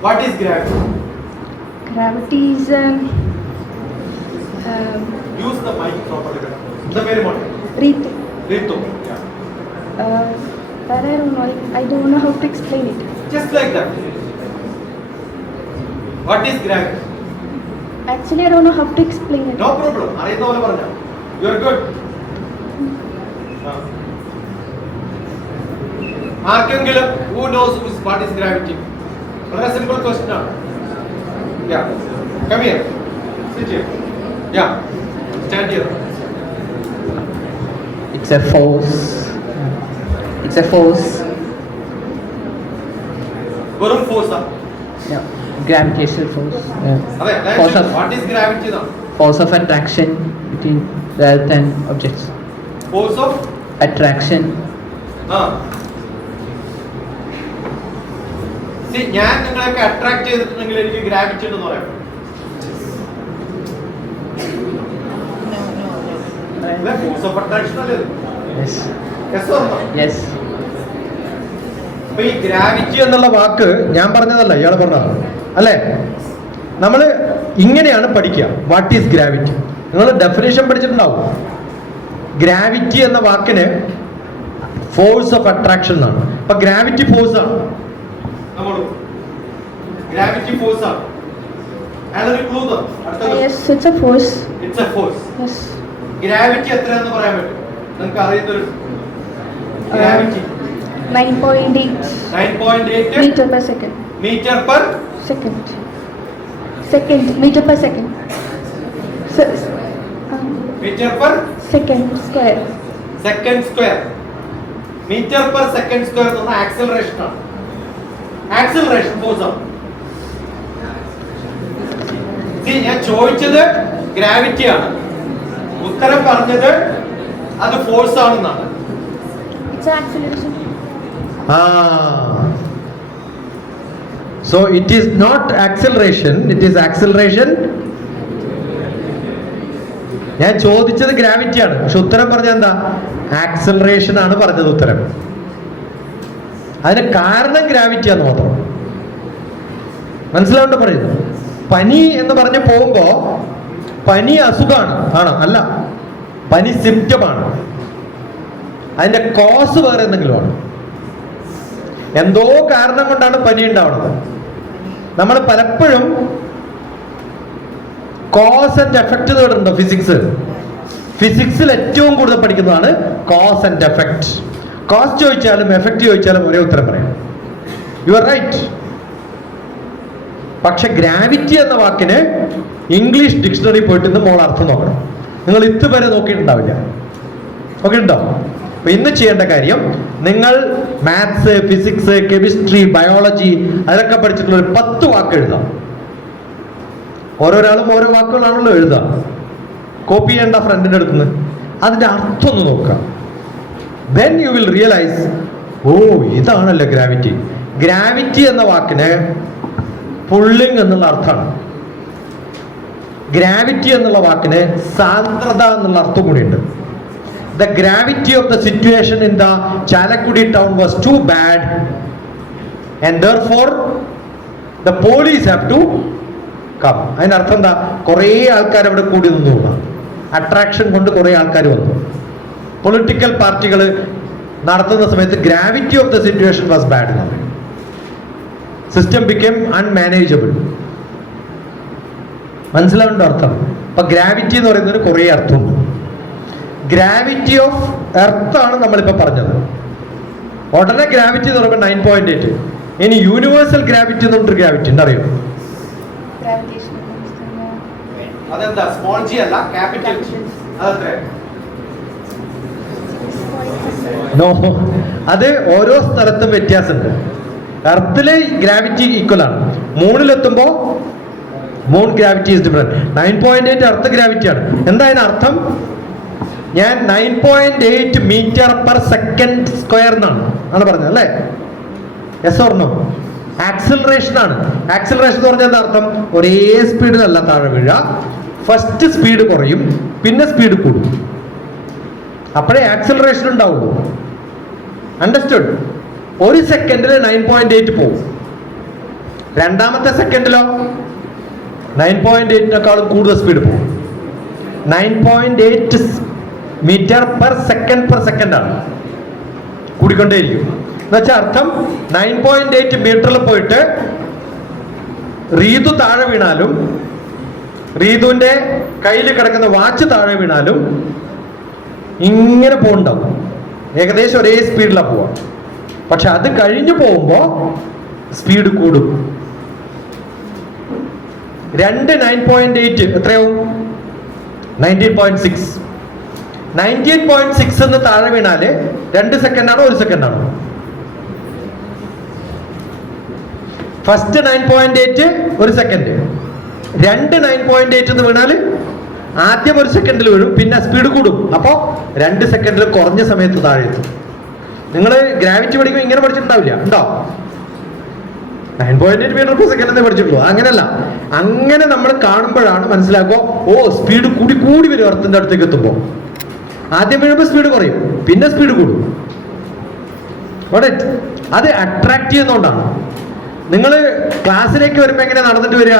What is gravity? Gravity is Use the mic properly. The very morning. Ritu. Ritu. That I don't know. I don't know how to explain it. Just like that. What is gravity? Actually, I don't know how to explain it. No problem. അറിയുന്ന പോലെ പറഞ്ഞോ. You are good. ആർക്കെങ്കിലും who knows what is gravity? വളരെ simple question ആണ്. Yeah. Come here. Sit here. Yeah. Stand here. It's a force. It's a force. വെറും force ആ. Yeah. Gravitational force. അതെ, Force of what is gravity എന്നാ? force of attraction between the earth and objects. Force of Attraction. See, ഞാൻ നിങ്ങളെയൊക്കെ attract ചെയ്തിട്ടുണ്ടെങ്കിൽ എനിക്ക് gravity ഉണ്ടെന്ന് പറയാം. ഫോഴ്സ് ഓഫ് അട്രാക്ഷൻ അല്ലേ? Yes. Yes or no? Yes. അപ്പൊ ഈ ഗ്രാവിറ്റി എന്നുള്ള വാക്ക് ഞാൻ പറഞ്ഞതല്ല, ഇയാൾ പറഞ്ഞതാണ് അല്ലേ? നമ്മൾ ഇങ്ങനെയാണ് പഠിക്കുക. What is gravity? നിങ്ങൾ ഡെഫിനേഷൻ പഠിച്ചിട്ടുണ്ടാവും. ഗ്രാവിറ്റി എന്ന വാക്കിന് ഫോഴ്സ് ഓഫ് അട്രാക്ഷൻ എന്നാണ്. അപ്പൊ ഗ്രാവിറ്റി ഫോഴ്സ് ആണ്. ഗ്രാവിറ്റി ഫോഴ്സ് ആണ്. അതൊരു ക്ലൂ തന്നു. Yes, it's a force. It's a force. Yes. Gravity എത്രയാണെന്ന് പറയാൻ പറ്റും? നിങ്ങൾക്ക് അറിയുന്നൊരു gravity 9.8 9.8 meter per second. Metre per Second. Second. Meter per second. So, metre per second square. Second square. Metre per second square എന്ന് പറഞ്ഞാൽ acceleration ആണ്. Acceleration force ആണ്. ഞാൻ ചോദിച്ചത് ഗ്രാവിറ്റി ആണ്, ഉത്തരം പറഞ്ഞത് അത് ഫോഴ്സ് ആണെന്നാണ്. It's an acceleration. So it is not acceleration, it is acceleration. ഞാൻ ചോദിച്ചത് ഗ്രാവിറ്റി ആണ്, പക്ഷെ ഉത്തരം പറഞ്ഞത് എന്താ? ആക്സിലറേഷൻ ആണ് പറഞ്ഞത് ഉത്തരം. അതിന് കാരണം ഗ്രാവിറ്റിയാന്ന് മാത്രം. മനസ്സിലാവുണ്ട് പറയുന്നത്? പനി എന്ന് പറഞ്ഞ് പോകുമ്പോ പനി അസുഖമാണ് ആണോ? അല്ല, പനി സിംറ്റമാണ്. അതിന്റെ കോസ് വേറെ എന്തെങ്കിലും ആണ്. എന്തോ കാരണം കൊണ്ടാണ് പനി ഉണ്ടാവുന്നത്. നമ്മൾ പലപ്പോഴും കോസ് ആൻഡ് എഫക്റ്റ് കേട്ടിട്ടുണ്ടോ? ഫിസിക്സിൽ ഏറ്റവും കൂടുതൽ പഠിക്കുന്നതാണ് കോസ് ആൻഡ് എഫക്റ്റ്. കോസ്റ്റ് ചോദിച്ചാലും എഫക്റ്റ് ചോദിച്ചാലും ഒരേ ഉത്തരം പറയാം. You are right. പക്ഷെ ഗ്രാവിറ്റി എന്ന വാക്കിന് ഇംഗ്ലീഷ് ഡിക്ഷണറി പോയിട്ട് ഇന്ന് മോൾ അർത്ഥം നോക്കണം. നിങ്ങൾ ഇതുവരെ നോക്കിയിട്ടുണ്ടാവില്ല. നോക്കിയിട്ടുണ്ടോ? അപ്പൊ ഇന്ന് ചെയ്യേണ്ട കാര്യം, നിങ്ങൾ മാത്സ്, ഫിസിക്സ്, കെമിസ്ട്രി, ബയോളജി അതിലൊക്കെ പഠിച്ചിട്ടുള്ള ഒരു 10 വാക്ക് എഴുതാം. ഓരോരാളും ഓരോ വാക്കുകളാണല്ലോ എഴുതാം. കോപ്പി ചെയ്യേണ്ട ഫ്രണ്ടിന്റെ അടുത്തുനിന്ന് അതിന്റെ അർത്ഥം ഒന്ന് നോക്കുക. then you will realize, ഓ ഇതാണല്ലോ ഗ്രാവിറ്റി. ഗ്രാവിറ്റി എന്ന വാക്കിന് പുള്ളിങ് എന്നുള്ള അർത്ഥമാണ്. ഗ്രാവിറ്റി എന്നുള്ള വാക്കിന് സാന്ദ്രത എന്നുള്ള അർത്ഥം കൂടിയുണ്ട്. The gravity of the situation in the Chalakudi town was too bad and therefore the police have to come. അതിനർത്ഥം എന്താ? കുറേ ആൾക്കാർ അവിടെ കൂടി നിന്നു. അട്രാക്ഷൻ കൊണ്ട് കുറേ ആൾക്കാർ വന്നു. പൊളിറ്റിക്കൽ പാർട്ടികൾ നടത്തുന്ന സമയത്ത് gravity of the situation was bad എന്ന് പറയും. System become അൺമാനേജബിൾ. മനസ്സിലാവേണ്ട അർത്ഥം. അപ്പൊ ഗ്രാവിറ്റി എന്ന് പറയുന്നതിന് കുറേ അർത്ഥമുണ്ട്. ഗ്രാവിറ്റി ഓഫ് എർത്ത് ആണ് നമ്മളിപ്പോൾ പറഞ്ഞത്. ഉടനെ ഗ്രാവിറ്റി എന്ന് പറയുമ്പോൾ 9.8. ഇനി യൂണിവേഴ്സൽ ഗ്രാവിറ്റി എന്ന് പറഞ്ഞൊരു ഗ്രാവിറ്റി ഉണ്ടറിയോ? അതെന്താ? സ്മോൾ ജി അല്ല, ക്യാപിറ്റൽ നോ. അത് ഓരോ സ്ഥലത്തും വ്യത്യാസമുണ്ട്. എർത്തിലെ ഗ്രാവിറ്റി ഈക്വൽ ആണ്. മൂണിലെത്തുമ്പോ moon gravity is different. 9.8 earth ഗ്രാവിറ്റിയാണ്. എന്താ അതിനർത്ഥം? ഞാൻ 9.8 മീറ്റർ പെർ സെക്കൻഡ് സ്ക്വയർ എന്നാണ് പറഞ്ഞത് അല്ലേ? Yes or no? ആക്സിലറേഷൻ ആണ്. ആക്സിലറേഷൻ എന്ന് പറഞ്ഞാൽ എന്താ അർത്ഥം? ഒരേ സ്പീഡിലല്ല താഴെ വീഴുക. ഫസ്റ്റ് സ്പീഡ് കുറയും, പിന്നെ സ്പീഡ് കൂടും. അപ്പോഴേ ആക്സിലറേഷൻ ഉണ്ടാവുള്ളൂ. അണ്ടർസ്റ്റുഡ്? ഒരു സെക്കൻഡിൽ 9.8 പോകും. രണ്ടാമത്തെ സെക്കൻഡിലോ 9.8നേക്കാളും കൂടുതൽ സ്പീഡ് പോകും. 9.8 മീറ്റർ പെർ സെക്കൻഡ് ആണ്. കൂടിക്കൊണ്ടേയിരിക്കും. എന്നുവെച്ചാൽ അർത്ഥം 9.8 മീറ്ററിൽ പോയിട്ട് റീതു താഴെ വീണാലും, റീതുവിന്റെ കയ്യിൽ കിടക്കുന്ന വാച്ച് താഴെ വീണാലും ഇങ്ങനെ പോകുന്നുണ്ടാവും. ഏകദേശം ഒരേ സ്പീഡിലാണ് പോവാ. പക്ഷെ അത് കഴിഞ്ഞു പോകുമ്പോ സ്പീഡ് കൂടും. 9.8 എത്രയാവും? 19.6. 19.6 എന്ന് താഴെ വീണാല് 2 സെക്കൻഡാണോ 1 സെക്കൻഡാണോ? First 9.8 1 second. 9.8 എന്ന് വീണാല് ആദ്യം 1 സെക്കൻഡിൽ വീഴും, പിന്നെ സ്പീഡ് കൂടും. അപ്പോ 2 സെക്കൻഡിൽ കുറഞ്ഞ സമയത്ത് താഴെ എത്തും. നിങ്ങൾ ഗ്രാവിറ്റി പഠിക്കുമ്പോൾ ഇങ്ങനെ പഠിച്ചിട്ടുണ്ടാവില്ല, ഉണ്ടോ? 9.8 മീറ്റർ പെർ സെക്കൻഡ് എന്നേ പഠിച്ചിട്ടുള്ളൂ. അങ്ങനെയല്ല. അങ്ങനെ നമ്മൾ കാണുമ്പോഴാണ് മനസ്സിലാക്കുക, ഓ സ്പീഡ് കൂടി കൂടി വരും എർത്തിന്റെ അടുത്തേക്ക് എത്തുമ്പോൾ. ആദ്യം വീഴുമ്പോൾ സ്പീഡ് കുറയും, പിന്നെ സ്പീഡ് കൂടും. അത് അട്രാക്ട് ചെയ്യുന്നതുകൊണ്ടാണ്. നിങ്ങൾ ക്ലാസ്സിലേക്ക് വരുമ്പോൾ എങ്ങനെ നടന്നിട്ട് വരിക?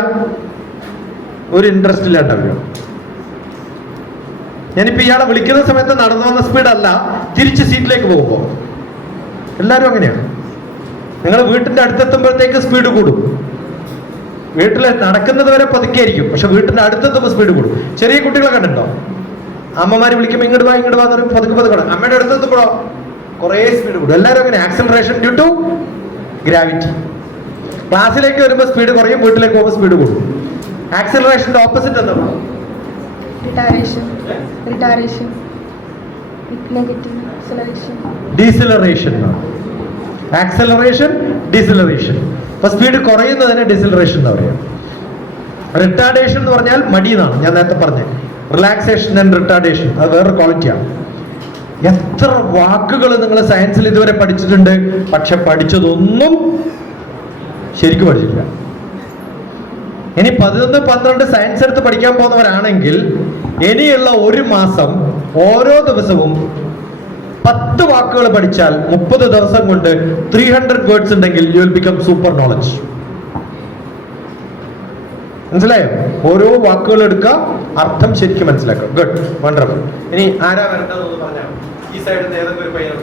ഒരു ഇൻട്രസ്റ്റ് ഇല്ലാണ്ടാവുക. ഞാനിപ്പോ ഇയാളെ വിളിക്കുന്ന സമയത്ത് നടന്നു വന്ന സ്പീഡല്ല, തിരിച്ച് സീറ്റിലേക്ക് പോകുമ്പോൾ. എല്ലാവരും അങ്ങനെയാണ്. നിങ്ങൾ വീട്ടിന്റെ അടുത്തെത്തുമ്പോഴത്തേക്ക് സ്പീഡ് കൂടും. വീട്ടിൽ നടക്കുന്നത് വരെ പതുക്കെയായിരിക്കും, പക്ഷെ വീട്ടിന്റെ അടുത്തെത്തുമ്പോൾ സ്പീഡ് കൂടും. ചെറിയ കുട്ടികളെ കണ്ടിട്ടുണ്ടോ? അമ്മമാര് വിളിക്കുമ്പോൾ ഇങ്ങോട്ട് വാ എന്ന് പറയും, പതുക്കെ പതുക്കണം. അമ്മയുടെ അടുത്തെത്തുമ്പോഴോ കുറേ സ്പീഡ് കൂടും. എല്ലാവരും അങ്ങനെ. Acceleration due to gravity. ക്ലാസ്സിലേക്ക് വരുമ്പോൾ സ്പീഡ് കുറയും, വീട്ടിലേക്ക് പോകുമ്പോൾ സ്പീഡ് കൂടും. ആക്സിലറേഷന്റെ ഓപ്പോസിറ്റ് എന്താ? ഡീസിലറേഷൻ. Acceleration, deceleration. അപ്പൊ സ്പീഡ് കുറയുന്നതിന് ഡീസിലറേഷൻ എന്ന് പറയാം. റിട്ടാർഡേഷൻ എന്ന് പറഞ്ഞാൽ മടി എന്നാണ് ഞാൻ നേരത്തെ പറഞ്ഞത്. റിലാക്സേഷൻ ആൻഡ് റിട്ടാർഡേഷൻ അത് വേറൊരു ക്വാളിറ്റിയാണ്. എത്ര വാക്കുകൾ നിങ്ങൾ സയൻസിൽ ഇതുവരെ പഠിച്ചിട്ടുണ്ട്, പക്ഷെ പഠിച്ചതൊന്നും ശരിക്കും പഠിച്ചിട്ടില്ല. ഇനി 11-12 സയൻസ് എടുത്ത് പഠിക്കാൻ പോകുന്നവരാണെങ്കിൽ ഇനിയുള്ള 1 മാസം ഓരോ ദിവസവും 10 വാക്കുകൾ പഠിച്ചാൽ 30 ദിവസം കൊണ്ട് 300 വേർഡ്സ് ഉണ്ടെങ്കിൽ you will become super knowledge. മനസ്സിലായോ? ഓരോ വാക്കുകൾ എടുക്കുക, അർത്ഥം ശരിക്കും മനസ്സിലാക്കുക. Good, wonderful. ഇനി ആരാ വരേണ്ടതെന്ന് പറഞ്ഞാൽ ഈ സൈഡിൽ നിന്ന് ഏതൊക്കെ ഒരു പയ്യൻ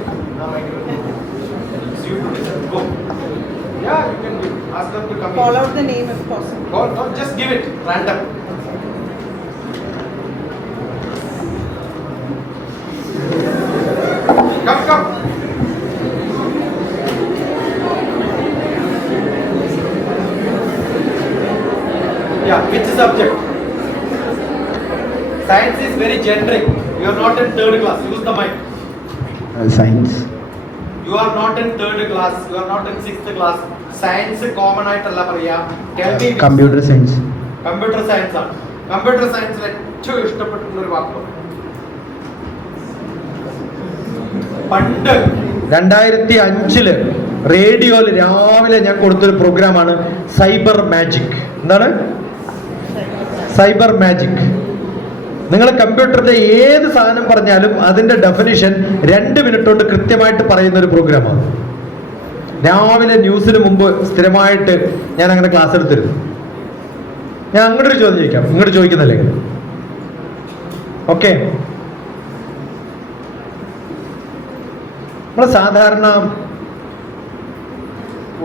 call out the name if possible. just give it random. Come. very generic. You are not in third class. Use the mic. Science. You are not in third class. You are not in sixth class. Science common ആയിട്ടല്ല പറയാ. Tell me. Computer science. Computer science ആണ്. Computer സയൻസിൽ ഏറ്റവും ഇഷ്ടപ്പെട്ടിട്ടുള്ള ഒരു വാക്ക്. പണ്ട് 2005 റേഡിയോയിൽ രാവിലെ ഞാൻ കൊടുത്തൊരു പ്രോഗ്രാമാണ് സൈബർ മാജിക്. എന്താണ് സൈബർ മാജിക്? നിങ്ങൾ കമ്പ്യൂട്ടറിന്റെ ഏത് സാധനം പറഞ്ഞാലും അതിന്റെ ഡെഫിനിഷൻ 2 മിനിറ്റ് കൊണ്ട് കൃത്യമായിട്ട് പറയുന്ന ഒരു പ്രോഗ്രാമാണ്. രാവിലെ ന്യൂസിന് മുമ്പ് സ്ഥിരമായിട്ട് ഞാൻ അങ്ങനെ ക്ലാസ് എടുത്തിരുന്നു. ഞാൻ അങ്ങോട്ടൊരു ചോദ്യം ചോദിക്കാം, ഇങ്ങോട്ട് ചോദിക്കുന്നില്ലേ? ഓക്കെ, നമ്മൾ സാധാരണ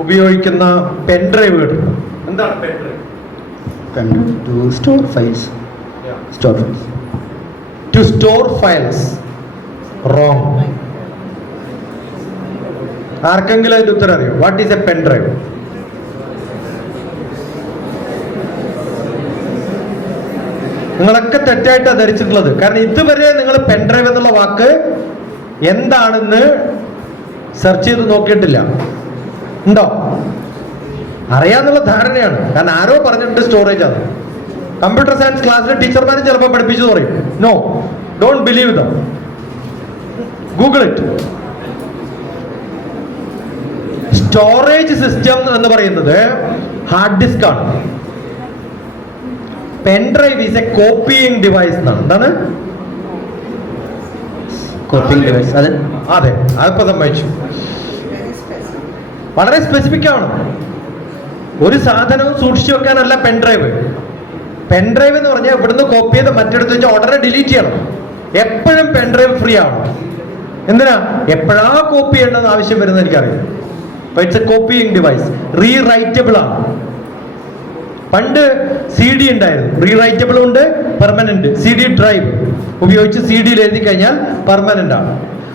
ഉപയോഗിക്കുന്ന പെൻഡ്രൈവ് കേട്ടിട്ടുണ്ടോ? എന്താണ് pen drive? To store files. Store files. To store files. Wrong. ആർക്കെങ്കിലും അതിന്റെ ഉത്തരം അറിയോ? What is a pen drive? നിങ്ങളൊക്കെ തെറ്റായിട്ടാണ് ധരിച്ചിട്ടുള്ളത്. കാരണം ഇതുവരെ നിങ്ങൾ പെൻഡ്രൈവ് എന്നുള്ള വാക്ക് എന്താണെന്ന് സെർച്ച് ചെയ്ത് നോക്കിയിട്ടില്ല. ഉണ്ടോ? അറിയാന്നുള്ള ധാരണയാണ്. കാരണം ആരോ പറഞ്ഞിട്ടുണ്ട് സ്റ്റോറേജ് ആണ്. കമ്പ്യൂട്ടർ സയൻസ് ക്ലാസ്സിലെ ടീച്ചർമാരും ചിലപ്പോൾ പഠിപ്പിച്ചു പറയും. No, don't believe them. Google it. Storage system എന്ന് പറയുന്നത് ഹാർഡ് ഡിസ്ക് ആണ്. Pen drive is a copying device എന്നാണ്. എന്താണ് കോപ്പിംഗ് ഡിവൈസ്? അതെ, അതിപ്പോ സംഭവിച്ചു. വളരെ സ്പെസിഫിക് ആണ്. ഒരു സാധനവും സൂക്ഷിച്ചു വെക്കാനല്ല പെൻഡ്രൈവ്. പെൻഡ്രൈവ് എന്ന് പറഞ്ഞാൽ ഇവിടുന്ന് കോപ്പി ചെയ്ത് മറ്റെടുത്ത് വെച്ചാൽ ഉടനെ ഡിലീറ്റ് ചെയ്യണം. എപ്പോഴും പെൻഡ്രൈവ് ഫ്രീ ആണ്. എന്തിനാ? എപ്പോഴാ കോപ്പി ചെയ്യേണ്ടെന്ന് ആവശ്യം വരുന്നത് എനിക്കറിയാം. It's a copying device. Rewritable ആണ്. പണ്ട് CD ഉണ്ടായിരുന്നു, റീറൈറ്റബിളും ഉണ്ട്, പെർമനന്റ്. CD ഡ്രൈവ് ഉപയോഗിച്ച് CD എഴുതി കഴിഞ്ഞാൽ പെർമനന്റ് ആണ്.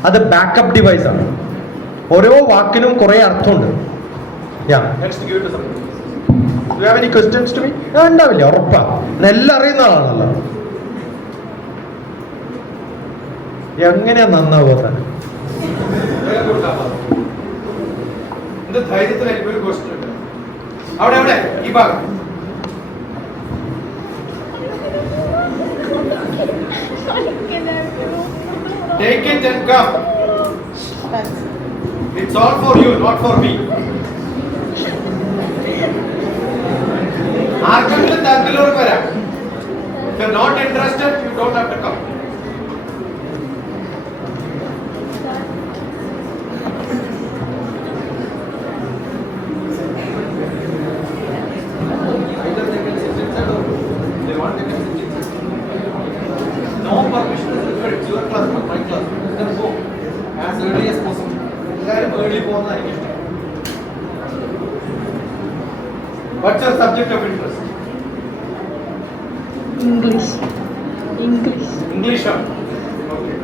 അത് ബാക്കപ്പ് ഡിവൈസ് ആണ്. ഓരോ വാക്കിനും കുറെ അർത്ഥമുണ്ട്. ഉണ്ടാവില്ല, ഉറപ്പാ. എല്ലാം അറിയുന്ന ആളാണല്ലോ. എങ്ങനെയാ നന്നാവുക തന്നെ? അവിടെ ഈ ഭാഗം take it and come. It's all for you, not for me. ആർക്കെങ്കിലും താല്പര്യം വരാം. If you're not interested, you don't have to come. No permission is required. It's your class, not my class. Then go as early as possible. Early പോകുന്നതായിരിക്കും. What's your subject of interest? English. English ആണ്. Okay.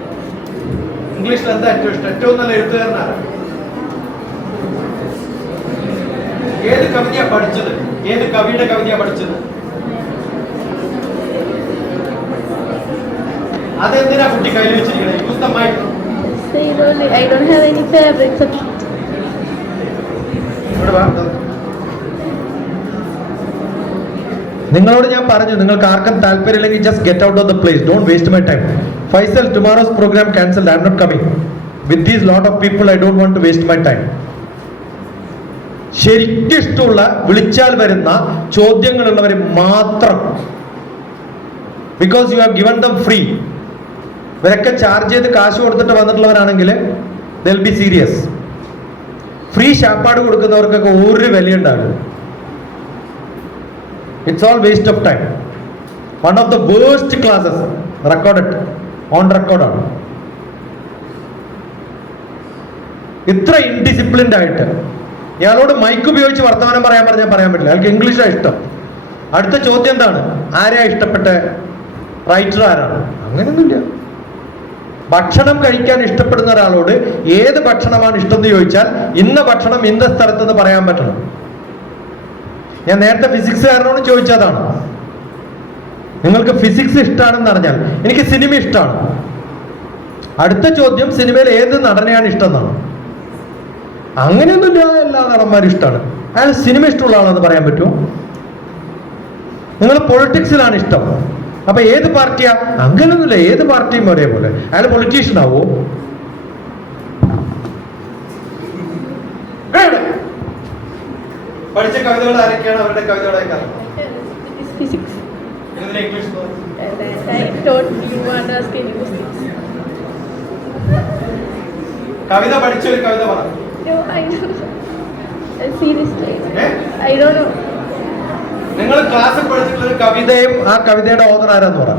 ഇംഗ്ലീഷിൽ എന്താ ഏറ്റവും ഇഷ്ടം? ഏറ്റവും നല്ല എഴുത്തുകാരനാണ്? ഏത് കവിതയാ പഠിച്ചത്? ഏത് കവിയുടെ കവിതയാ പഠിച്ചത്? അതെന്തിനാ കുട്ടി കയ്യിൽ വെച്ചിരിക്കണേ? Use the mic. I don't have any favorite subject. നിങ്ങളോട് ഞാൻ പറഞ്ഞു, നിങ്ങൾക്ക് ആർക്കും താല്പര്യമില്ലെങ്കിൽ just get out of the place. Don't waste my time. Faisal, tomorrow's programme cancelled. I am not coming. With these lot of people I don't want to waste my time. ശരിക്കും ഇഷ്ടമുള്ള വിളിച്ചാൽ വരുന്ന ചോദ്യങ്ങളുള്ളവർ മാത്രം. Because you have given them free. ഇവരൊക്കെ charge ചെയ്ത് കാശ് കൊടുത്തിട്ട് വന്നിട്ടുള്ളവരാണെങ്കിൽ they will be serious. Free ശാപ്പാട് കൊടുക്കുന്നവർക്കൊക്കെ ഒരു വിലയുണ്ടാകും. It's all waste of time. One of the worst classes recorded on record ആണ്. ഇത്ര ഇൻഡിസിപ്ലിൻഡ് ആയിട്ട് ഇയാളോട് മൈക്ക് ഉപയോഗിച്ച് വർത്തമാനം പറയാൻ പറഞ്ഞാൽ പറയാൻ പറ്റില്ല. അയാൾക്ക് ഇംഗ്ലീഷാണ് ഇഷ്ടം. അടുത്ത ചോദ്യം എന്താണ്? ആരെയാ ഇഷ്ടപ്പെട്ട റൈറ്റർ ആരാണ്? അങ്ങനെയൊന്നുമില്ല. ഭക്ഷണം കഴിക്കാൻ ഇഷ്ടപ്പെടുന്ന ഒരാളോട് ഏത് ഭക്ഷണമാണ് ഇഷ്ടം എന്ന് ചോദിച്ചാൽ ഇന്ന ഭക്ഷണം ഇന്ന സ്ഥലത്തെന്ന് പറയാൻ പറ്റണം. ഞാൻ നേരത്തെ ഫിസിക്സുകാരനോട് ചോദിച്ചതാണ്. നിങ്ങൾക്ക് ഫിസിക്സ് ഇഷ്ടമാണെന്ന് അറിഞ്ഞാൽ എനിക്ക് സിനിമ ഇഷ്ടമാണ്. അടുത്ത ചോദ്യം സിനിമയിൽ ഏത് നടനെയാണ് ഇഷ്ടം എന്നാണ്. അങ്ങനെയൊന്നുമില്ല, എല്ലാ നടന്മാരും ഇഷ്ടമാണ്. അയാൾ സിനിമ ഇഷ്ടമുള്ള ആളെന്ന് പറയാൻ പറ്റുമോ? നിങ്ങൾ പൊളിറ്റിക്സിലാണ് ഇഷ്ടം, അപ്പൊ ഏത് പാർട്ടിയാ? അങ്ങനെയൊന്നുമില്ല, ഏത് പാർട്ടിയും ഒരേപോലെ. അയാൾ പൊളിറ്റീഷ്യൻ ആവോ? പഠിച്ച കവിതകൾ ആരൊക്കെയാണ്? അവരുടെ കവിതകളൊക്കെ Physics. English I thought you want to ask any questions. കവിത പഠിച്ച ഒരു കവിത പറ. No, I don't know. Seriously, I don't know. നിങ്ങൾ ക്ലാസ്സിൽ പഠിച്ചിട്ടുള്ള ഒരു കവിതയും ആ കവിതയുടെ ഓതർ ആരാന്ന് പറ.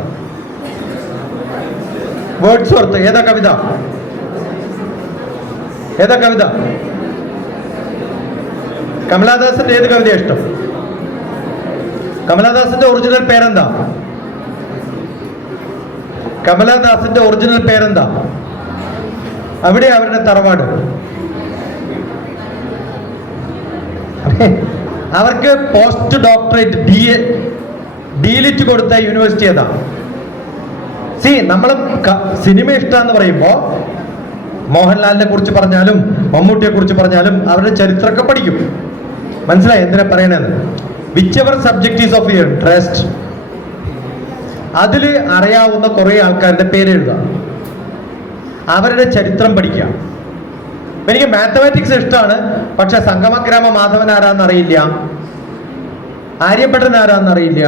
വേർഡ്സ്വർത്ത്. ഏതാ കവിത? ഏതാ കവിത? കമലാദാസിന്റെ ഏത് കവിതയാണ് ഇഷ്ടം? കമലാദാസിന്റെ ഒറിജിനൽ പേരെന്താ? കമലാദാസിന്റെ ഒറിജിനൽ പേരെന്താ? അവിടെ അവരുടെ തറവാട്. അവർക്ക് പോസ്റ്റ് ഡോക്ടറേറ്റ് ഡീലിറ്റ് കൊടുത്ത യൂണിവേഴ്സിറ്റി ഏതാ? നമ്മൾ സിനിമ ഇഷ്ടമെന്ന് പറയുമ്പോ മോഹൻലാലിനെ കുറിച്ച് പറഞ്ഞാലും മമ്മൂട്ടിയെ കുറിച്ച് പറഞ്ഞാലും അവരുടെ ചരിത്രമൊക്കെ പഠിക്കും. മനസ്സിലായി എന്തിനാ പറയണെന്ന്? Whichever subject is of your interest, അതിൽ അറിയാവുന്ന കുറെ ആൾക്കാരുടെ പേര് എഴുതാം, അവരുടെ ചരിത്രം പഠിക്കാം. എനിക്ക് മാത്തമാറ്റിക്സ് ഇഷ്ടമാണ്, പക്ഷെ സംഗമഗ്രാമ മാധവൻ ആരാന്നറിയില്ല, ആര്യഭട്ടൻ ആരാന്നറിയില്ല,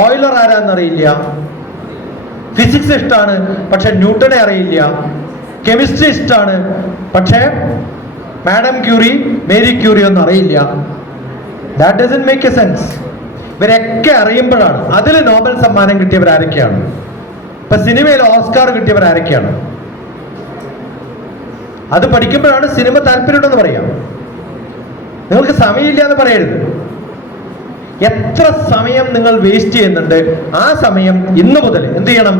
ഓയിലർ ആരാന്നറിയില്ല. ഫിസിക്സ് ഇഷ്ടമാണ്, പക്ഷെ ന്യൂട്ടനെ അറിയില്ല. കെമിസ്ട്രി ഇഷ്ടമാണ്, പക്ഷെ മാഡം ക്യൂറി, മേരി ക്യൂറി ഒന്നും അറിയില്ല. That doesn't make A sense. ഇവരൊക്കെ അറിയുമ്പോഴാണ്. അതിൽ നോബൽ സമ്മാനം കിട്ടിയവരാരൊക്കെയാണ്? ഇപ്പൊ സിനിമയിൽ ഓസ്കാർ കിട്ടിയവരാരൊക്കെയാണ്? അത് പഠിക്കുമ്പോഴാണ് സിനിമ താല്പര്യമുണ്ടെന്ന് പറയാം. നിങ്ങൾക്ക് സമയമില്ല എന്ന് പറയരുത്. എത്ര സമയം നിങ്ങൾ വേസ്റ്റ് ചെയ്യുന്നുണ്ട്, ആ സമയം ഇന്ന് മുതൽ എന്ത് ചെയ്യണം?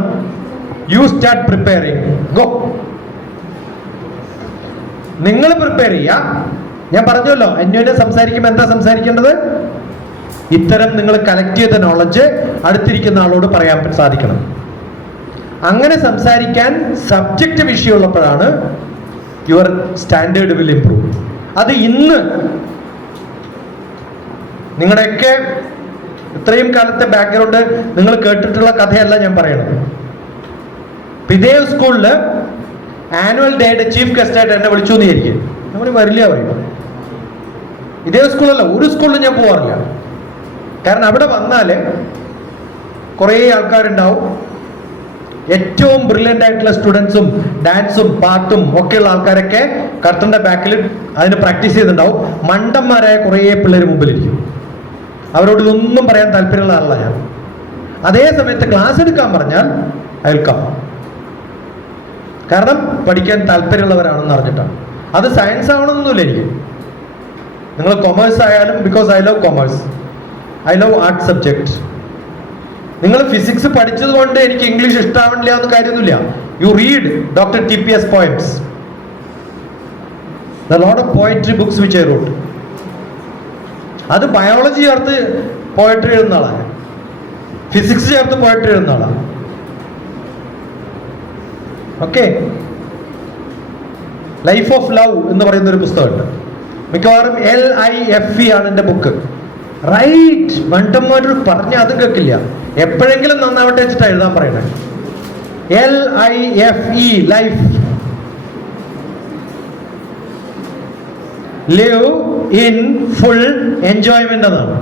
You start preparing. ഗോ. നിങ്ങൾ പ്രിപ്പയർ ചെയ്യുക. ഞാൻ പറഞ്ഞല്ലോ, അന്യോന്യം സംസാരിക്കുമ്പോൾ എന്താ സംസാരിക്കേണ്ടത്? ഇത്തരം നിങ്ങൾ കളക്ട് ചെയ്ത നോളജ് അടുത്തിരിക്കുന്ന ആളോട് പറയാൻ സാധിക്കണം. അങ്ങനെ സംസാരിക്കാൻ സബ്ജക്റ്റ് വിഷയമുള്ളപ്പോഴാണ് യുവർ സ്റ്റാൻഡേർഡ് വിൽ ഇംപ്രൂവ്. അത് ഇന്ന് നിങ്ങളുടെയൊക്കെ ഇത്രയും കാലത്തെ ബാക്ക്ഗ്രൗണ്ട് നിങ്ങൾ കേട്ടിട്ടുള്ള കഥയല്ല ഞാൻ പറയണത്. ഇതേ സ്കൂളിൽ ആനുവൽ ഡേയുടെ ചീഫ് ഗസ്റ്റായിട്ട് എന്നെ വിളിച്ചു എന്ന് വിചാരിക്കും. നമ്മൾ വരില്ല പറയും. ഇതേ സ്കൂളല്ല, ഒരു സ്കൂളിൽ ഞാൻ പോവാറില്ല. കാരണം അവിടെ വന്നാൽ കുറേ ആൾക്കാരുണ്ടാവും. ഏറ്റവും ബ്രില്യൻ്റ് ആയിട്ടുള്ള സ്റ്റുഡൻസും ഡാൻസും പാട്ടും ഒക്കെയുള്ള ആൾക്കാരൊക്കെ കർട്ടൻ്റെ ബാക്കിൽ അതിന് പ്രാക്ടീസ് ചെയ്തിട്ടുണ്ടാവും. മണ്ടന്മാരായ കുറേ പിള്ളേർ മുമ്പിലിരിക്കും. അവരോട് ഇതൊന്നും പറയാൻ താല്പര്യമുള്ള ആളല്ല ഞാൻ. അതേ സമയത്ത് ക്ലാസ് എടുക്കാൻ പറഞ്ഞാൽ അയൽക്കാം. കാരണം പഠിക്കാൻ താല്പര്യമുള്ളവരാണെന്ന് അറിഞ്ഞിട്ടാണ്. അത് സയൻസ് ആവണമെന്നൊന്നുമില്ല എനിക്ക്. നിങ്ങൾ കൊമേഴ്സ് ആയാലും, because I love commerce, I love art subject. നിങ്ങൾ ഫിസിക്സ് പഠിച്ചത് കൊണ്ട് എനിക്ക് ഇംഗ്ലീഷ് ഇഷ്ടാവണില്ല എന്ന് കാര്യമൊന്നുമില്ല. You read doctor TPS poems, the lot of poetry books which I wrote. അത് ബയോളജി ചേർത്ത് പോയട്രി എഴുതുന്ന ആളാണ്, ഫിസിക്സ് ചേർത്ത് പോയട്രി എഴുതുന്ന ആളാണ്. ഓക്കെ. ലൈഫ് ഓഫ് ലവ് എന്ന് പറയുന്ന ഒരു പുസ്തകമുണ്ട്. മിക്കവാറും LIFE ആണ് എൻ്റെ ബുക്ക്. റൈറ്റ്. മണ്ടന്മാരോട് പറഞ്ഞ അതും കേൾക്കില്ല. എപ്പോഴെങ്കിലും നന്നാവട്ടെ വെച്ചിട്ടാണ് എഴുതാൻ പറയണേ. LIFE, life. Live in full enjoyment എന്നാണ്.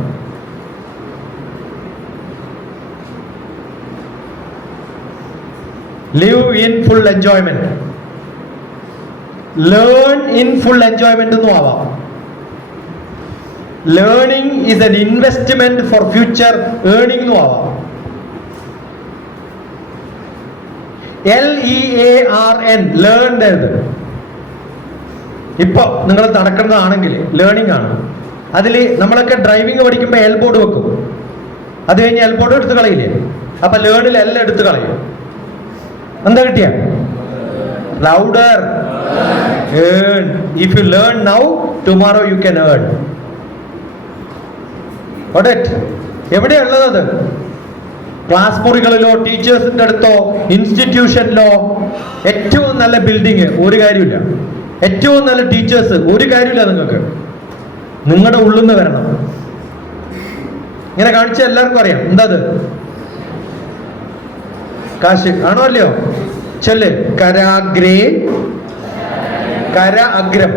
Live in full enjoyment. Learn in full enjoyment എന്നും ആവാം. Learning is an investment for future earning എന്നും ആവാം. LEARN, learned. ഇപ്പൊ നിങ്ങൾ നടക്കുന്നതാണെങ്കിൽ ലേണിംഗ് ആണ്. അതിൽ നമ്മളൊക്കെ ഡ്രൈവിംഗ് പഠിക്കുമ്പോൾ എൽബോർഡ് വെക്കും. അത് കഴിഞ്ഞ് എൽബോർഡ് എടുത്ത് കളയില്ലേ? അപ്പൊ ലേണിൽ എല്ലാം എടുത്ത് കളയും. എന്താ കിട്ടിയ? Louder. Earn. If you learn now, tomorrow you can earn. Got it? എവിടെയുള്ളത് അത്? ക്ലാസ് മുറികളിലോ ടീച്ചേഴ്സിന്റെ അടുത്തോ ഇൻസ്റ്റിറ്റ്യൂഷനിലോ? ഏറ്റവും നല്ല ബിൽഡിങ് ഒരു കാര്യമില്ല, ഏറ്റവും നല്ല ടീച്ചേഴ്സ് ഒരു കാര്യമില്ല. നിങ്ങൾക്ക് നിങ്ങളുടെ ഉള്ളിൽ നിന്ന് വരണം. ഇങ്ങനെ കാണിച്ച എല്ലാവർക്കും അറിയാം എന്താ അത്? കാശ് ആണോ അല്ലയോ? ചൊല്ല്. കരാഗ്രേ, കര അഗ്രം,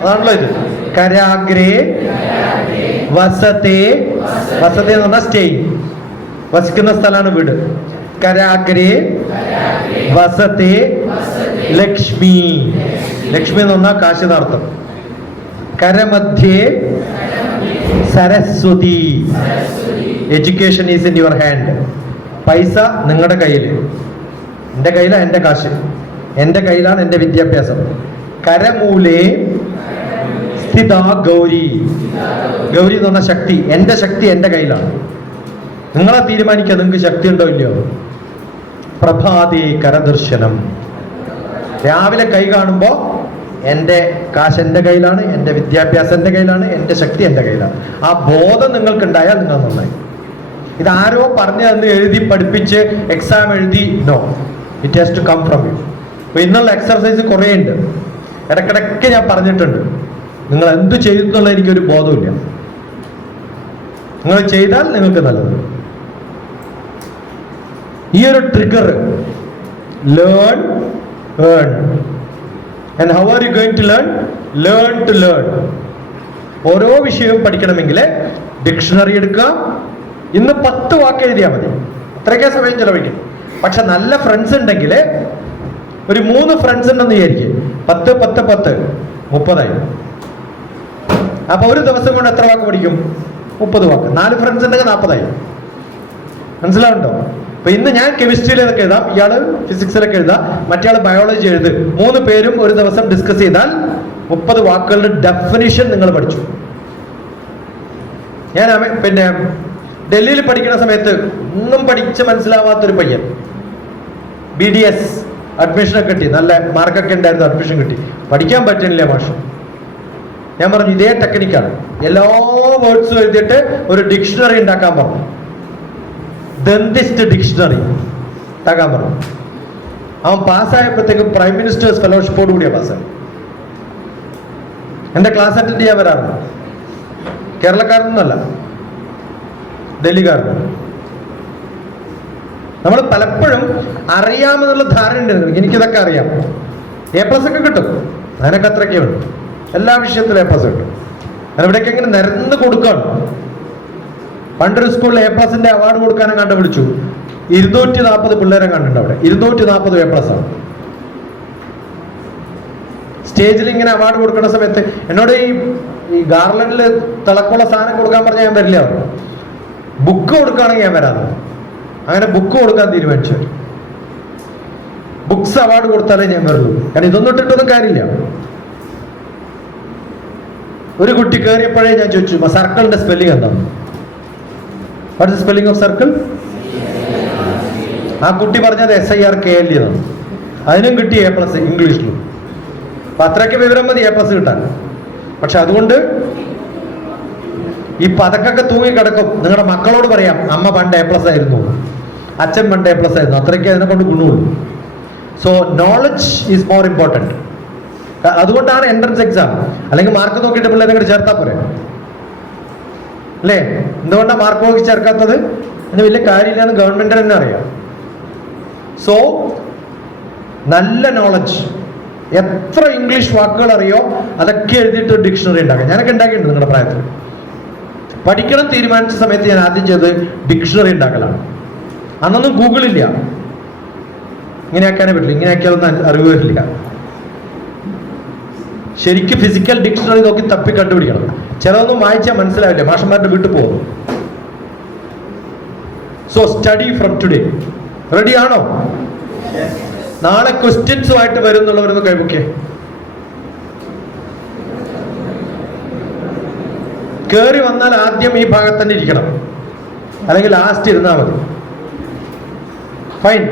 അതാണല്ലോ ഇത്. കരാഗ്രേ വസത്തെ, വസത്തെ എന്ന് പറഞ്ഞാൽ സ്റ്റേ, വസിക്കുന്ന സ്ഥലമാണ് വീട്. കരാഗ്രേ വസത്തെ ലക്ഷ്മി, ലക്ഷ്മി എന്ന് പറഞ്ഞാൽ കാശ് എന്നർത്ഥം. കരമധ്യേ Saraswati, education is in your hand. പൈസ നിങ്ങളുടെ കയ്യിൽ, എൻ്റെ കയ്യിലാണ് എൻ്റെ കാശ്, എൻ്റെ കയ്യിലാണ് എൻ്റെ വിദ്യാഭ്യാസം. കരമൂലേ സ്ഥിത ഗൗരി, ഗൗരി എന്ന് പറഞ്ഞ ശക്തി, എൻ്റെ ശക്തി എൻ്റെ കയ്യിലാണ്. നിങ്ങളെ തീരുമാനിക്കുക നിങ്ങൾക്ക് ശക്തി ഉണ്ടോ ഇല്ലയോ. പ്രഭാതേ കരദർശനം, രാവിലെ കൈ കാണുമ്പോൾ എൻ്റെ കാശ് എൻ്റെ കയ്യിലാണ്, എൻ്റെ വിദ്യാഭ്യാസം എൻ്റെ കയ്യിലാണ്, എൻ്റെ ശക്തി എൻ്റെ കയ്യിലാണ്. ആ ബോധം നിങ്ങൾക്കുണ്ടായാൽ നിങ്ങൾ നന്നായി. ഇതാരോ പറഞ്ഞു തന്ന് എഴുതി പഠിപ്പിച്ച് എക്സാം എഴുതി, no, it has to come from you. അപ്പൊ ഇന്നുള്ള എക്സർസൈസ് കുറേ ഉണ്ട്, ഇടയ്ക്കിടയ്ക്ക് ഞാൻ പറഞ്ഞിട്ടുണ്ട്. നിങ്ങൾ എന്ത് ചെയ്തെന്നുള്ള എനിക്കൊരു ബോധമില്ല. നിങ്ങൾ ചെയ്താൽ നിങ്ങൾക്ക് നല്ലത്. ഈ ഒരു trigger, learn, earn. And how are you going to learn? Learn to learn. ഓരോ വിഷയവും പഠിക്കണമെങ്കിൽ ഡിക്ഷണറി എടുക്കുക. ഇന്ന് 10 വാക്ക് എഴുതിയാൽ മതി, അത്രയ്ക്കേ സമയം ചെലവഴിക്കും. പക്ഷെ നല്ല ഫ്രണ്ട്സ് ഉണ്ടെങ്കിൽ, ഒരു 3 ഫ്രണ്ട്സ് ഉണ്ടെന്ന് വിചാരിക്കും, 10 10 10 30ആയി. അപ്പൊ ഒരു ദിവസം കൊണ്ട് എത്ര വാക്ക് പഠിക്കും? 30 വാക്ക്. 4 ഫ്രണ്ട്സ് ഉണ്ടെങ്കിൽ 40ആയി. മനസ്സിലാവുണ്ടോ? അപ്പൊ ഇന്ന് ഞാൻ കെമിസ്ട്രിയിലൊക്കെ എഴുതാം, ഇയാള് ഫിസിക്സിലൊക്കെ എഴുതാം, മറ്റേ ബയോളജി എഴുത്. 3 പേരും ഒരു ദിവസം ഡിസ്കസ് ചെയ്താൽ 30 വാക്കുകളുടെ ഡെഫിനിഷൻ നിങ്ങൾ പഠിച്ചു. ഞാൻ പിന്നെ ഡൽഹിയിൽ പഠിക്കുന്ന സമയത്ത് ഒന്നും പഠിച്ച് മനസ്സിലാവാത്തൊരു പയ്യൻ BDS അഡ്മിഷനൊക്കെ കിട്ടി, നല്ല മാർക്കൊക്കെ ഉണ്ടായിരുന്നു, അഡ്മിഷൻ കിട്ടി. പഠിക്കാൻ പറ്റുന്നില്ല മാഷ്. ഞാൻ പറഞ്ഞു ഇതേ ടെക്നിക്കാണ്, എല്ലാ വേർഡ്സും എഴുതിയിട്ട് ഒരു ഡിക്ഷണറി ഉണ്ടാക്കാൻ പറഞ്ഞു. ദന്തിസ്റ്റ് ഡിക്ഷണറി ഉണ്ടാക്കാൻ പറഞ്ഞു. അവൻ പാസ്സായപ്പോഴത്തേക്കും പ്രൈം മിനിസ്റ്റേഴ്സ് ഫെലോഷിപ്പോട് കൂടിയാണ് പാസ്സായി. എൻ്റെ ക്ലാസ് അറ്റൻഡ് ചെയ്യാൻ വരാറുണ്ട്. കേരളക്കാരനൊന്നല്ല, ഡൽഹിക്കാരനാണ്. നമ്മൾ പലപ്പോഴും അറിയാമെന്നുള്ള ധാരണയുണ്ട്, എനിക്കിതൊക്കെ അറിയാം. A+ ഒക്കെ കിട്ടും, അതിനൊക്കെ അത്രയ്ക്കേ ഉണ്ട്. എല്ലാ വിഷയത്തിലും A+ കിട്ടും. അതിവിടേക്ക് എങ്ങനെ നിരന്ന് കൊടുക്കുകയാണ്. പണ്ടൊരു സ്കൂളിൽ A+ന്റെ അവാർഡ് കൊടുക്കാനും കണ്ടുപിടിച്ചു. 240 പിള്ളേരെ കണ്ടിട്ടുണ്ട് അവിടെ. 240 A+ ആണ്. സ്റ്റേജിൽ ഇങ്ങനെ അവാർഡ് കൊടുക്കുന്ന സമയത്ത് എന്നോട് ഈ ഗാർലൻഡിൽ തിളക്കമുള്ള സാധനം കൊടുക്കാൻ പറഞ്ഞാൽ ഞാൻ വരില്ല. ബുക്ക് കൊടുക്കുകയാണെങ്കിൽ ഞാൻ വരാതെ. അങ്ങനെ ബുക്ക് കൊടുക്കാൻ തീരുമാനിച്ചു. ബുക്സ് അവാർഡ് കൊടുത്താലേ ഞാൻ വരുള്ളൂ, കാരണം ഇതൊന്നും ഇട്ടിട്ടൊന്നും കാര്യമില്ല. ഒരു കുട്ടി കയറിയപ്പോഴേ ഞാൻ ചോദിച്ചു സർക്കിളിന്റെ സ്പെല്ലിംഗ് എന്താണ്? What is spelling of circle? ആ കുട്ടി പറഞ്ഞത് SIRKL എന്നാണ്. അതിനും കിട്ടി A+ ഇംഗ്ലീഷിലും. അപ്പൊ അത്രയ്ക്ക് വിവരം മതി A+ കിട്ടാൻ. പക്ഷെ അതുകൊണ്ട് ഈ പതക്കൊക്കെ തൂങ്ങിക്കിടക്കും. നിങ്ങളുടെ മക്കളോട് പറയാം അമ്മ പണ്ട് A+ ആയിരുന്നു, അച്ഛൻ പണ്ട് A+ ആയിരുന്നു, അത്രയ്ക്ക് അതിനെ കൊണ്ട് ഗുണമുള്ളൂ. So knowledge is more important. അതുകൊണ്ടാണ് എൻട്രൻസ് എക്സാം. അല്ലെങ്കിൽ മാർക്ക് നോക്കിയിട്ട് പിള്ളേരെ കൂടെ ചേർത്താൽ പോരെ അല്ലേ? എന്തുകൊണ്ടാണ് മാർക്ക് നോക്കി ചേർക്കാത്തത്? അതിന് വലിയ കാര്യമില്ലാന്ന് ഗവൺമെന്റിന് തന്നെ അറിയാം. സോ നല്ല നോളജ്, എത്ര ഇംഗ്ലീഷ് വാക്കുകൾ അറിയോ അതൊക്കെ എഴുതിയിട്ട് ഡിക്ഷണറി ഉണ്ടാക്കാം. ഞാനൊക്കെ ഉണ്ടാക്കിയിട്ടുണ്ട് നിങ്ങളുടെ പ്രായത്തിൽ. പഠിക്കണം തീരുമാനിച്ച സമയത്ത് ഞാൻ ആദ്യം ചെയ്തത് ഡിക്ഷണറി ഉണ്ടാക്കലാണ്. അന്നൊന്നും ഗൂഗിളില്ല, ഇങ്ങനെ ആക്കാനേ പറ്റില്ല, ഇങ്ങനെ ആക്കിയാലൊന്നും അറിവ് വരില്ല. ശരിക്കും ഫിസിക്കൽ ഡിക്ഷണറി നോക്കി തപ്പി കണ്ടുപിടിക്കണം. ചിലതൊന്നും വായിച്ചാൽ മനസ്സിലാവില്ല, മാഷന്മാരുടെ വീട്ടിൽ പോകുന്നു. So study from today. Ready ആണോ? നാളെ ക്വസ്റ്റ്യൻസുമായിട്ട് വരുന്നുള്ളവരൊന്ന് കൈവയ്ക്കേ. കയറി വന്നാൽ ആദ്യം ഈ ഭാഗത്ത് തന്നെ ഇരിക്കണം, അല്ലെങ്കിൽ ലാസ്റ്റ് ഇരുന്നാൽ മതി. ഫൈൻ.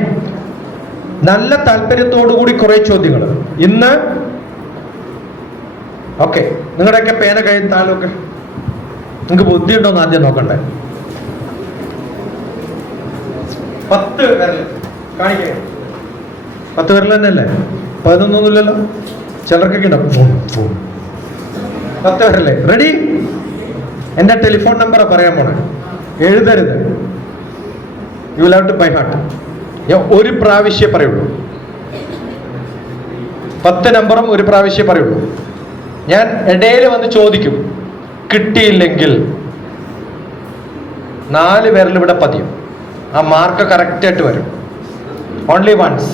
നല്ല താല്പര്യത്തോടു കൂടി കുറെ ചോദ്യങ്ങൾ ഇന്ന്. ഓക്കെ, നിങ്ങളുടെയൊക്കെ പേന കയ്യിൽ താലൊക്കെ നിങ്ങൾക്ക് ബുദ്ധിയുണ്ടോന്ന് ആദ്യം നോക്കണ്ടേ. 10 വിരൽ കാണിക്കുക. 10 വിരൽ തന്നെയല്ലേ? 11 ഒന്നുമില്ലല്ലോ. ചിലർക്കൊക്കെ ഉണ്ടാവും 10 വിരലേ. റെഡി? എൻ്റെ ടെലിഫോൺ നമ്പർ പറയാൻ പോണേ, എഴുതരുത്. You will have to by heart. ഞാൻ ഒരു പ്രാവശ്യമേ പറയുള്ളൂ. 10 നമ്പറും ഒരു പ്രാവശ്യമേ പറയുള്ളൂ. ഞാൻ ഇടയിൽ വന്ന് ചോദിക്കും, കിട്ടിയില്ലെങ്കിൽ 4 വിരൽ ഇവിടെ പതിയും. ആ മാർക്ക് കറക്റ്റായിട്ട് വരും. Only once.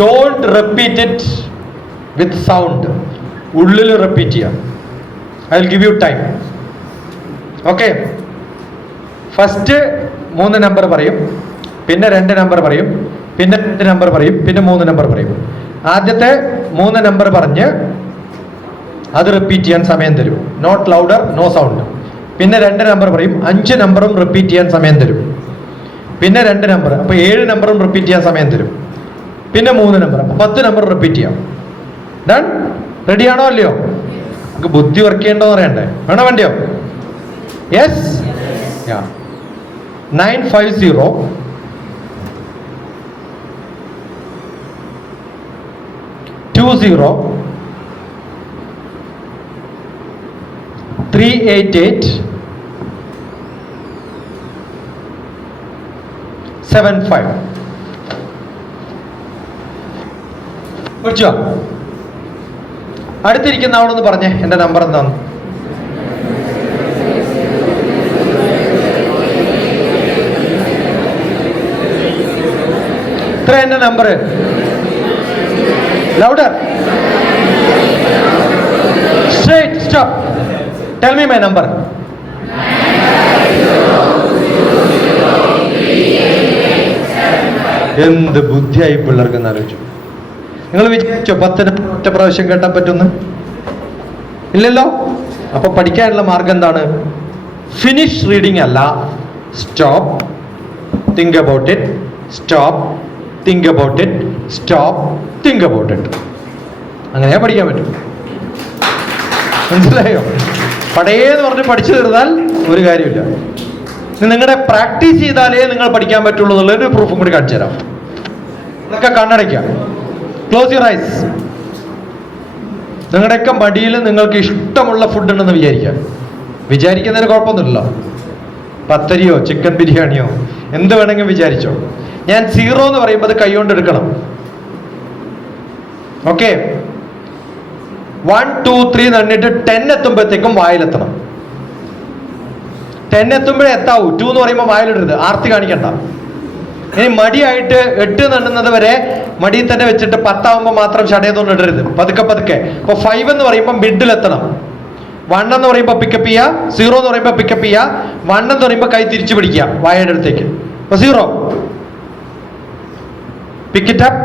Don't repeat it with sound. ഉള്ളിൽ റിപ്പീറ്റ് ചെയ്യാം. I will give you time. Okay? First 3 number പറയും, പിന്നെ 2 നമ്പർ പറയും, പിന്നെ 2 നമ്പർ പറയും, പിന്നെ 3 നമ്പർ പറയും. ആദ്യത്തെ 3 നമ്പർ പറഞ്ഞ് അത് റിപ്പീറ്റ് ചെയ്യാൻ സമയം തരും. Not louder, no sound. പിന്നെ 2 നമ്പർ പറയും, 5 നമ്പറും റിപ്പീറ്റ് ചെയ്യാൻ സമയം തരും. പിന്നെ 2 നമ്പർ, അപ്പോൾ 7 നമ്പറും റിപ്പീറ്റ് ചെയ്യാൻ സമയം തരും. പിന്നെ 3 നമ്പർ, അപ്പോൾ 10 നമ്പർ റിപ്പീറ്റ് ചെയ്യാം. ഡൺ? റെഡി ആണോ അല്ലയോ? നമുക്ക് ബുദ്ധി വർക്ക് ചെയ്യണ്ടോന്ന് അറിയണ്ടേ? വേണോ വേണ്ടിയോ? യെസ്. 950 20 388 75. പഠിച്ചോ? അടുത്തിരിക്കുന്ന ആളൊന്ന് പറഞ്ഞേ എൻ്റെ നമ്പർ എന്താണ്? ഇത്ര എൻ്റെ number. Louder. Straight. Stop. Tell me my number. എന്ത് ബുദ്ധിയായി പിള്ളേർക്ക് എന്ന് ആലോചിച്ചു. നിങ്ങൾ വിചാരിച്ചോ 10 ഒറ്റ പ്രാവശ്യം കേട്ടാൻ പറ്റുമെന്ന്? ഇല്ലല്ലോ. അപ്പൊ പഠിക്കാനുള്ള മാർഗം എന്താണ്? ഫിനിഷ് റീഡിങ് അല്ല, stop, think about it, stop, think about it, stop, think about it. അങ്ങനെയാ പഠിക്കാൻ പറ്റും. മനസ്സിലായോ? പടയേന്ന് പറഞ്ഞ് പഠിച്ചു തീർന്നാൽ ഒരു കാര്യമില്ല. നിങ്ങളുടെ പ്രാക്ടീസ് ചെയ്താലേ നിങ്ങൾ പഠിക്കാൻ പറ്റുള്ളൂ എന്നുള്ളൊരു പ്രൂഫും കൂടി കാണിച്ചു തരാം. ഇതൊക്കെ കണ്ണടയ്ക്കാം. Close your ice. നിങ്ങളുടെയൊക്കെ മടിയിൽ നിങ്ങൾക്ക് ഇഷ്ടമുള്ള ഫുഡ് ഉണ്ടെന്ന് വിചാരിക്കുന്നതിന് കുഴപ്പമൊന്നുമില്ലല്ലോ. പത്തരിയോ ചിക്കൻ ബിരിയാണിയോ എന്ത് വേണമെങ്കിലും വിചാരിച്ചോ. ഞാൻ 0 എന്ന് പറയുമ്പോൾ അത് കൈകൊണ്ട് എടുക്കണം. ഓക്കെ? 1 2 3 എന്നിട്ട് 10 എത്തുമ്പോഴത്തേക്കും വായിലെത്തണം. 10 എത്തുമ്പോഴേ എത്താവൂ. 2 എന്ന് പറയുമ്പോൾ വായിലിടരുത്, ആർത്തി കാണിക്കണ്ട. ഇനി മടിയായിട്ട് 8 നണ്ണുന്നത് വരെ മടിയിൽ തന്നെ വെച്ചിട്ട് 10 ആവുമ്പോൾ മാത്രം ഷടയതൊന്നും ഇടരുത്. പതുക്കെ പതുക്കെ. അപ്പോൾ 5 എന്ന് പറയുമ്പോൾ മിഡിലെത്തണം. 1 എന്ന് പറയുമ്പോൾ പിക്കപ്പ് ചെയ്യുക, 0 എന്ന് പറയുമ്പോൾ പിക്കപ്പ് ചെയ്യുക, 1 എന്ന് പറയുമ്പോൾ കൈ തിരിച്ചു പിടിക്കുക വായയുടെ അടുത്തേക്ക്. അപ്പോൾ 0. Pick it up.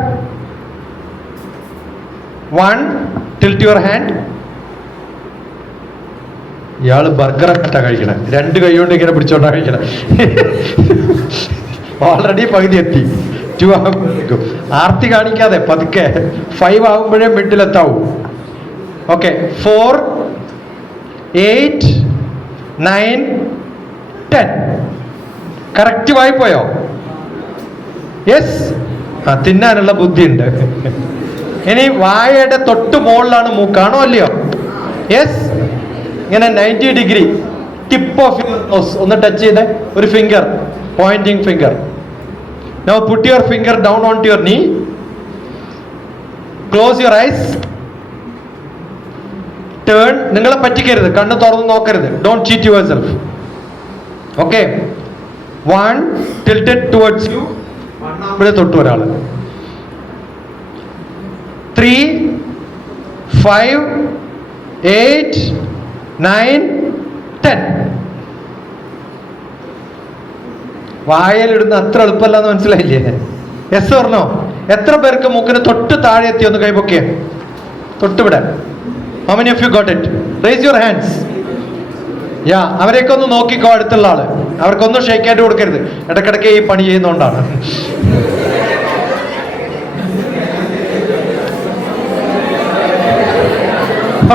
1. Tilt your hand. ഇയാള് ബർഗറൊക്കെ കഴിക്കണേ, 2 കൈ കൊണ്ട് ഇങ്ങനെ പിടിച്ചോണ്ടാ കഴിക്കണേ. ഓൾറെഡി പകുതി എത്തി. 2 ആകുമ്പോഴേക്കും ആർത്തി കാണിക്കാതെ പതുക്കെ. 5 ആകുമ്പോഴേ മിഡിലെത്താവൂ. ഓക്കെ? 4 8 9 10. കറക്റ്റ് വായിപ്പോയോ? യെസ്. ആ, തിന്നാനുള്ള ബുദ്ധിയുണ്ട്. ഇനി വായയുടെ തൊട്ട് മുകളിലാണ് മൂക്കാണോ അല്ലയോ? യെസ്. ഇങ്ങനെ 90 degree tip of your nose ഒന്ന് ടച്ച് ചെയ്തേ. ഒരു finger, pointing finger. Now put your finger down on to your knee. Close your eyes. Turn. നിങ്ങളെ പറ്റിക്കരുത്, കണ്ണ് തുറന്ന് നോക്കരുത്. Don't cheat yourself. Okay? 1 tilted towards you. ഇവിടെ തൊട്ട് ഒരാൾ. 3 5 8 9 10. വായലിടുന്ന അത്ര എളുപ്പമല്ല എന്ന് മനസ്സിലായില്ലേ? യെസ് പറഞ്ഞോ? എത്ര പേർക്ക് മൂക്കിന് തൊട്ട് താഴെ എത്തി? ഒന്ന് കൈപൊക്കിയ. തൊട്ടുവിടെ. How many of you got it? Raise your hands. യാ, അവരെയൊക്കെ ഒന്ന് നോക്കിക്കോ. അടുത്തുള്ള ആള് അവർക്കൊന്നും ഷേക്ക് ഹാൻഡ് കൊടുക്കരുത്. ഇടക്കിടയ്ക്ക് ഈ പണി ചെയ്യുന്നോണ്ടാണ്.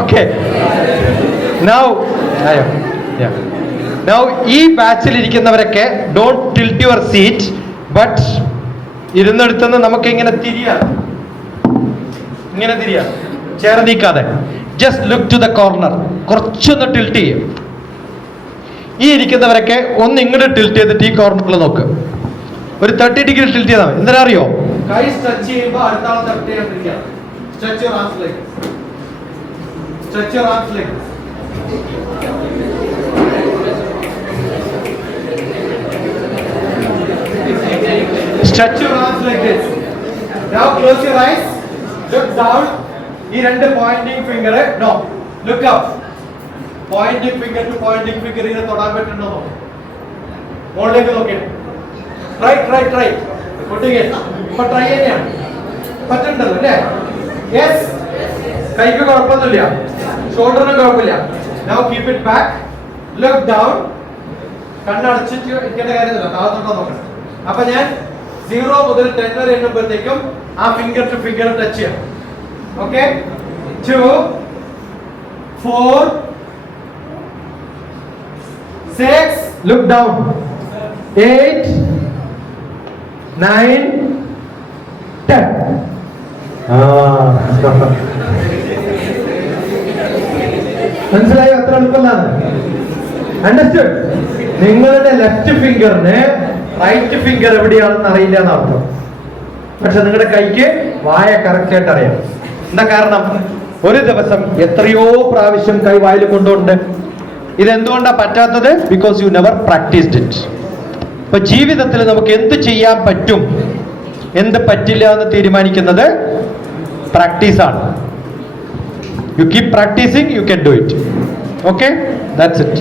ഓക്കെ? നൗ ഈ ബാച്ചിൽ ഇരിക്കുന്നവരൊക്കെ don't tilt your seat. But ഇരുന്നെടുത്തുനിന്ന് നമുക്ക് ഇങ്ങനെ തിരിയാം, ഇങ്ങനെ തിരിയാം, ചേർ നീക്കാതെ. Just look to the corner. കുറച്ചൊന്ന് ടിൽറ്റ് ചെയ്യും. ഈ ഇരിക്കുന്നവരൊക്കെ ഒന്ന് ഇങ്ങോട്ട് ടിൽറ്റ് ചെയ്തിട്ട് ഈ കോർണറിൽ നോക്ക്. ഒരു 30 ഡിഗ്രി ടിൽറ്റ് ചെയ്താൽ മതി. എന്തിനാ അറിയോ? കൈ സ്ട്രെച്ച് ചെയ്യുമ്പോൾ അടുത്ത ആൾ തട്ട് ചെയ്യാണ്ടിരിക്കുക. Stretch your arms like this. Stretch your arms like this. Stretch your arms like this. Now close your eyes. Look down. ഈ രണ്ട് pointing finger no look up. Pointing finger to pointing finger ഇതിനെ തൊടാൻ പറ്റുന്നുണ്ടോ നോക്ക്. മുകളിലേക്ക് നോക്കി. Try try try. പൊട്ടിങ്ങേ. ഇപ്പൊ ട്രൈ തന്നെയാണ്. പറ്റുന്നുണ്ടല്ലോ അല്ലേ? യെസ്. കൈക്ക് കുഴപ്പമൊന്നുമില്ല, ഷോൾഡറിനും കുഴപ്പമില്ല. Now keep it back. Look down. കണ്ണടച്ചിട്ട് ഇരിക്കേണ്ട കാര്യമില്ല, താഴത്തോട്ടോ നോക്കണം. അപ്പൊ ഞാൻ 0 മുതൽ 10 വരെ എണ്ണുമ്പോഴത്തേക്കും ആ ഫിംഗർ ടു ഫിംഗർ ടച്ച് ചെയ്യാം. ഓക്കെ? 2 4 6 look down 8 9 10. മനസ്സിലായോ? അത്ര എളുപ്പമാണ്. അണ്ടർസ്റ്റുഡ്? നിങ്ങളുടെ ലെഫ്റ്റ് ഫിംഗറിന് റൈറ്റ് ഫിംഗർ എവിടെയാണെന്ന് അറിയില്ല എന്നർത്ഥം. പക്ഷെ നിങ്ങളുടെ കൈക്ക് വായ കറക്റ്റ് ആയിട്ട് അറിയാം. എന്താ കാരണം? ഒരു ദിവസം എത്രയോ പ്രാവശ്യം കൈ വായിൽ കൊണ്ടുണ്ട്. ഇതെന്തുകൊണ്ടാണ് പറ്റാത്തത്? Because you never practised it. ഇപ്പൊ ജീവിതത്തിൽ നമുക്ക് എന്ത് ചെയ്യാൻ പറ്റും, എന്ത് പറ്റില്ല എന്ന് തീരുമാനിക്കുന്നത് പ്രാക്ടീസാണ്. You keep practising, you can do it. Okay, that's it.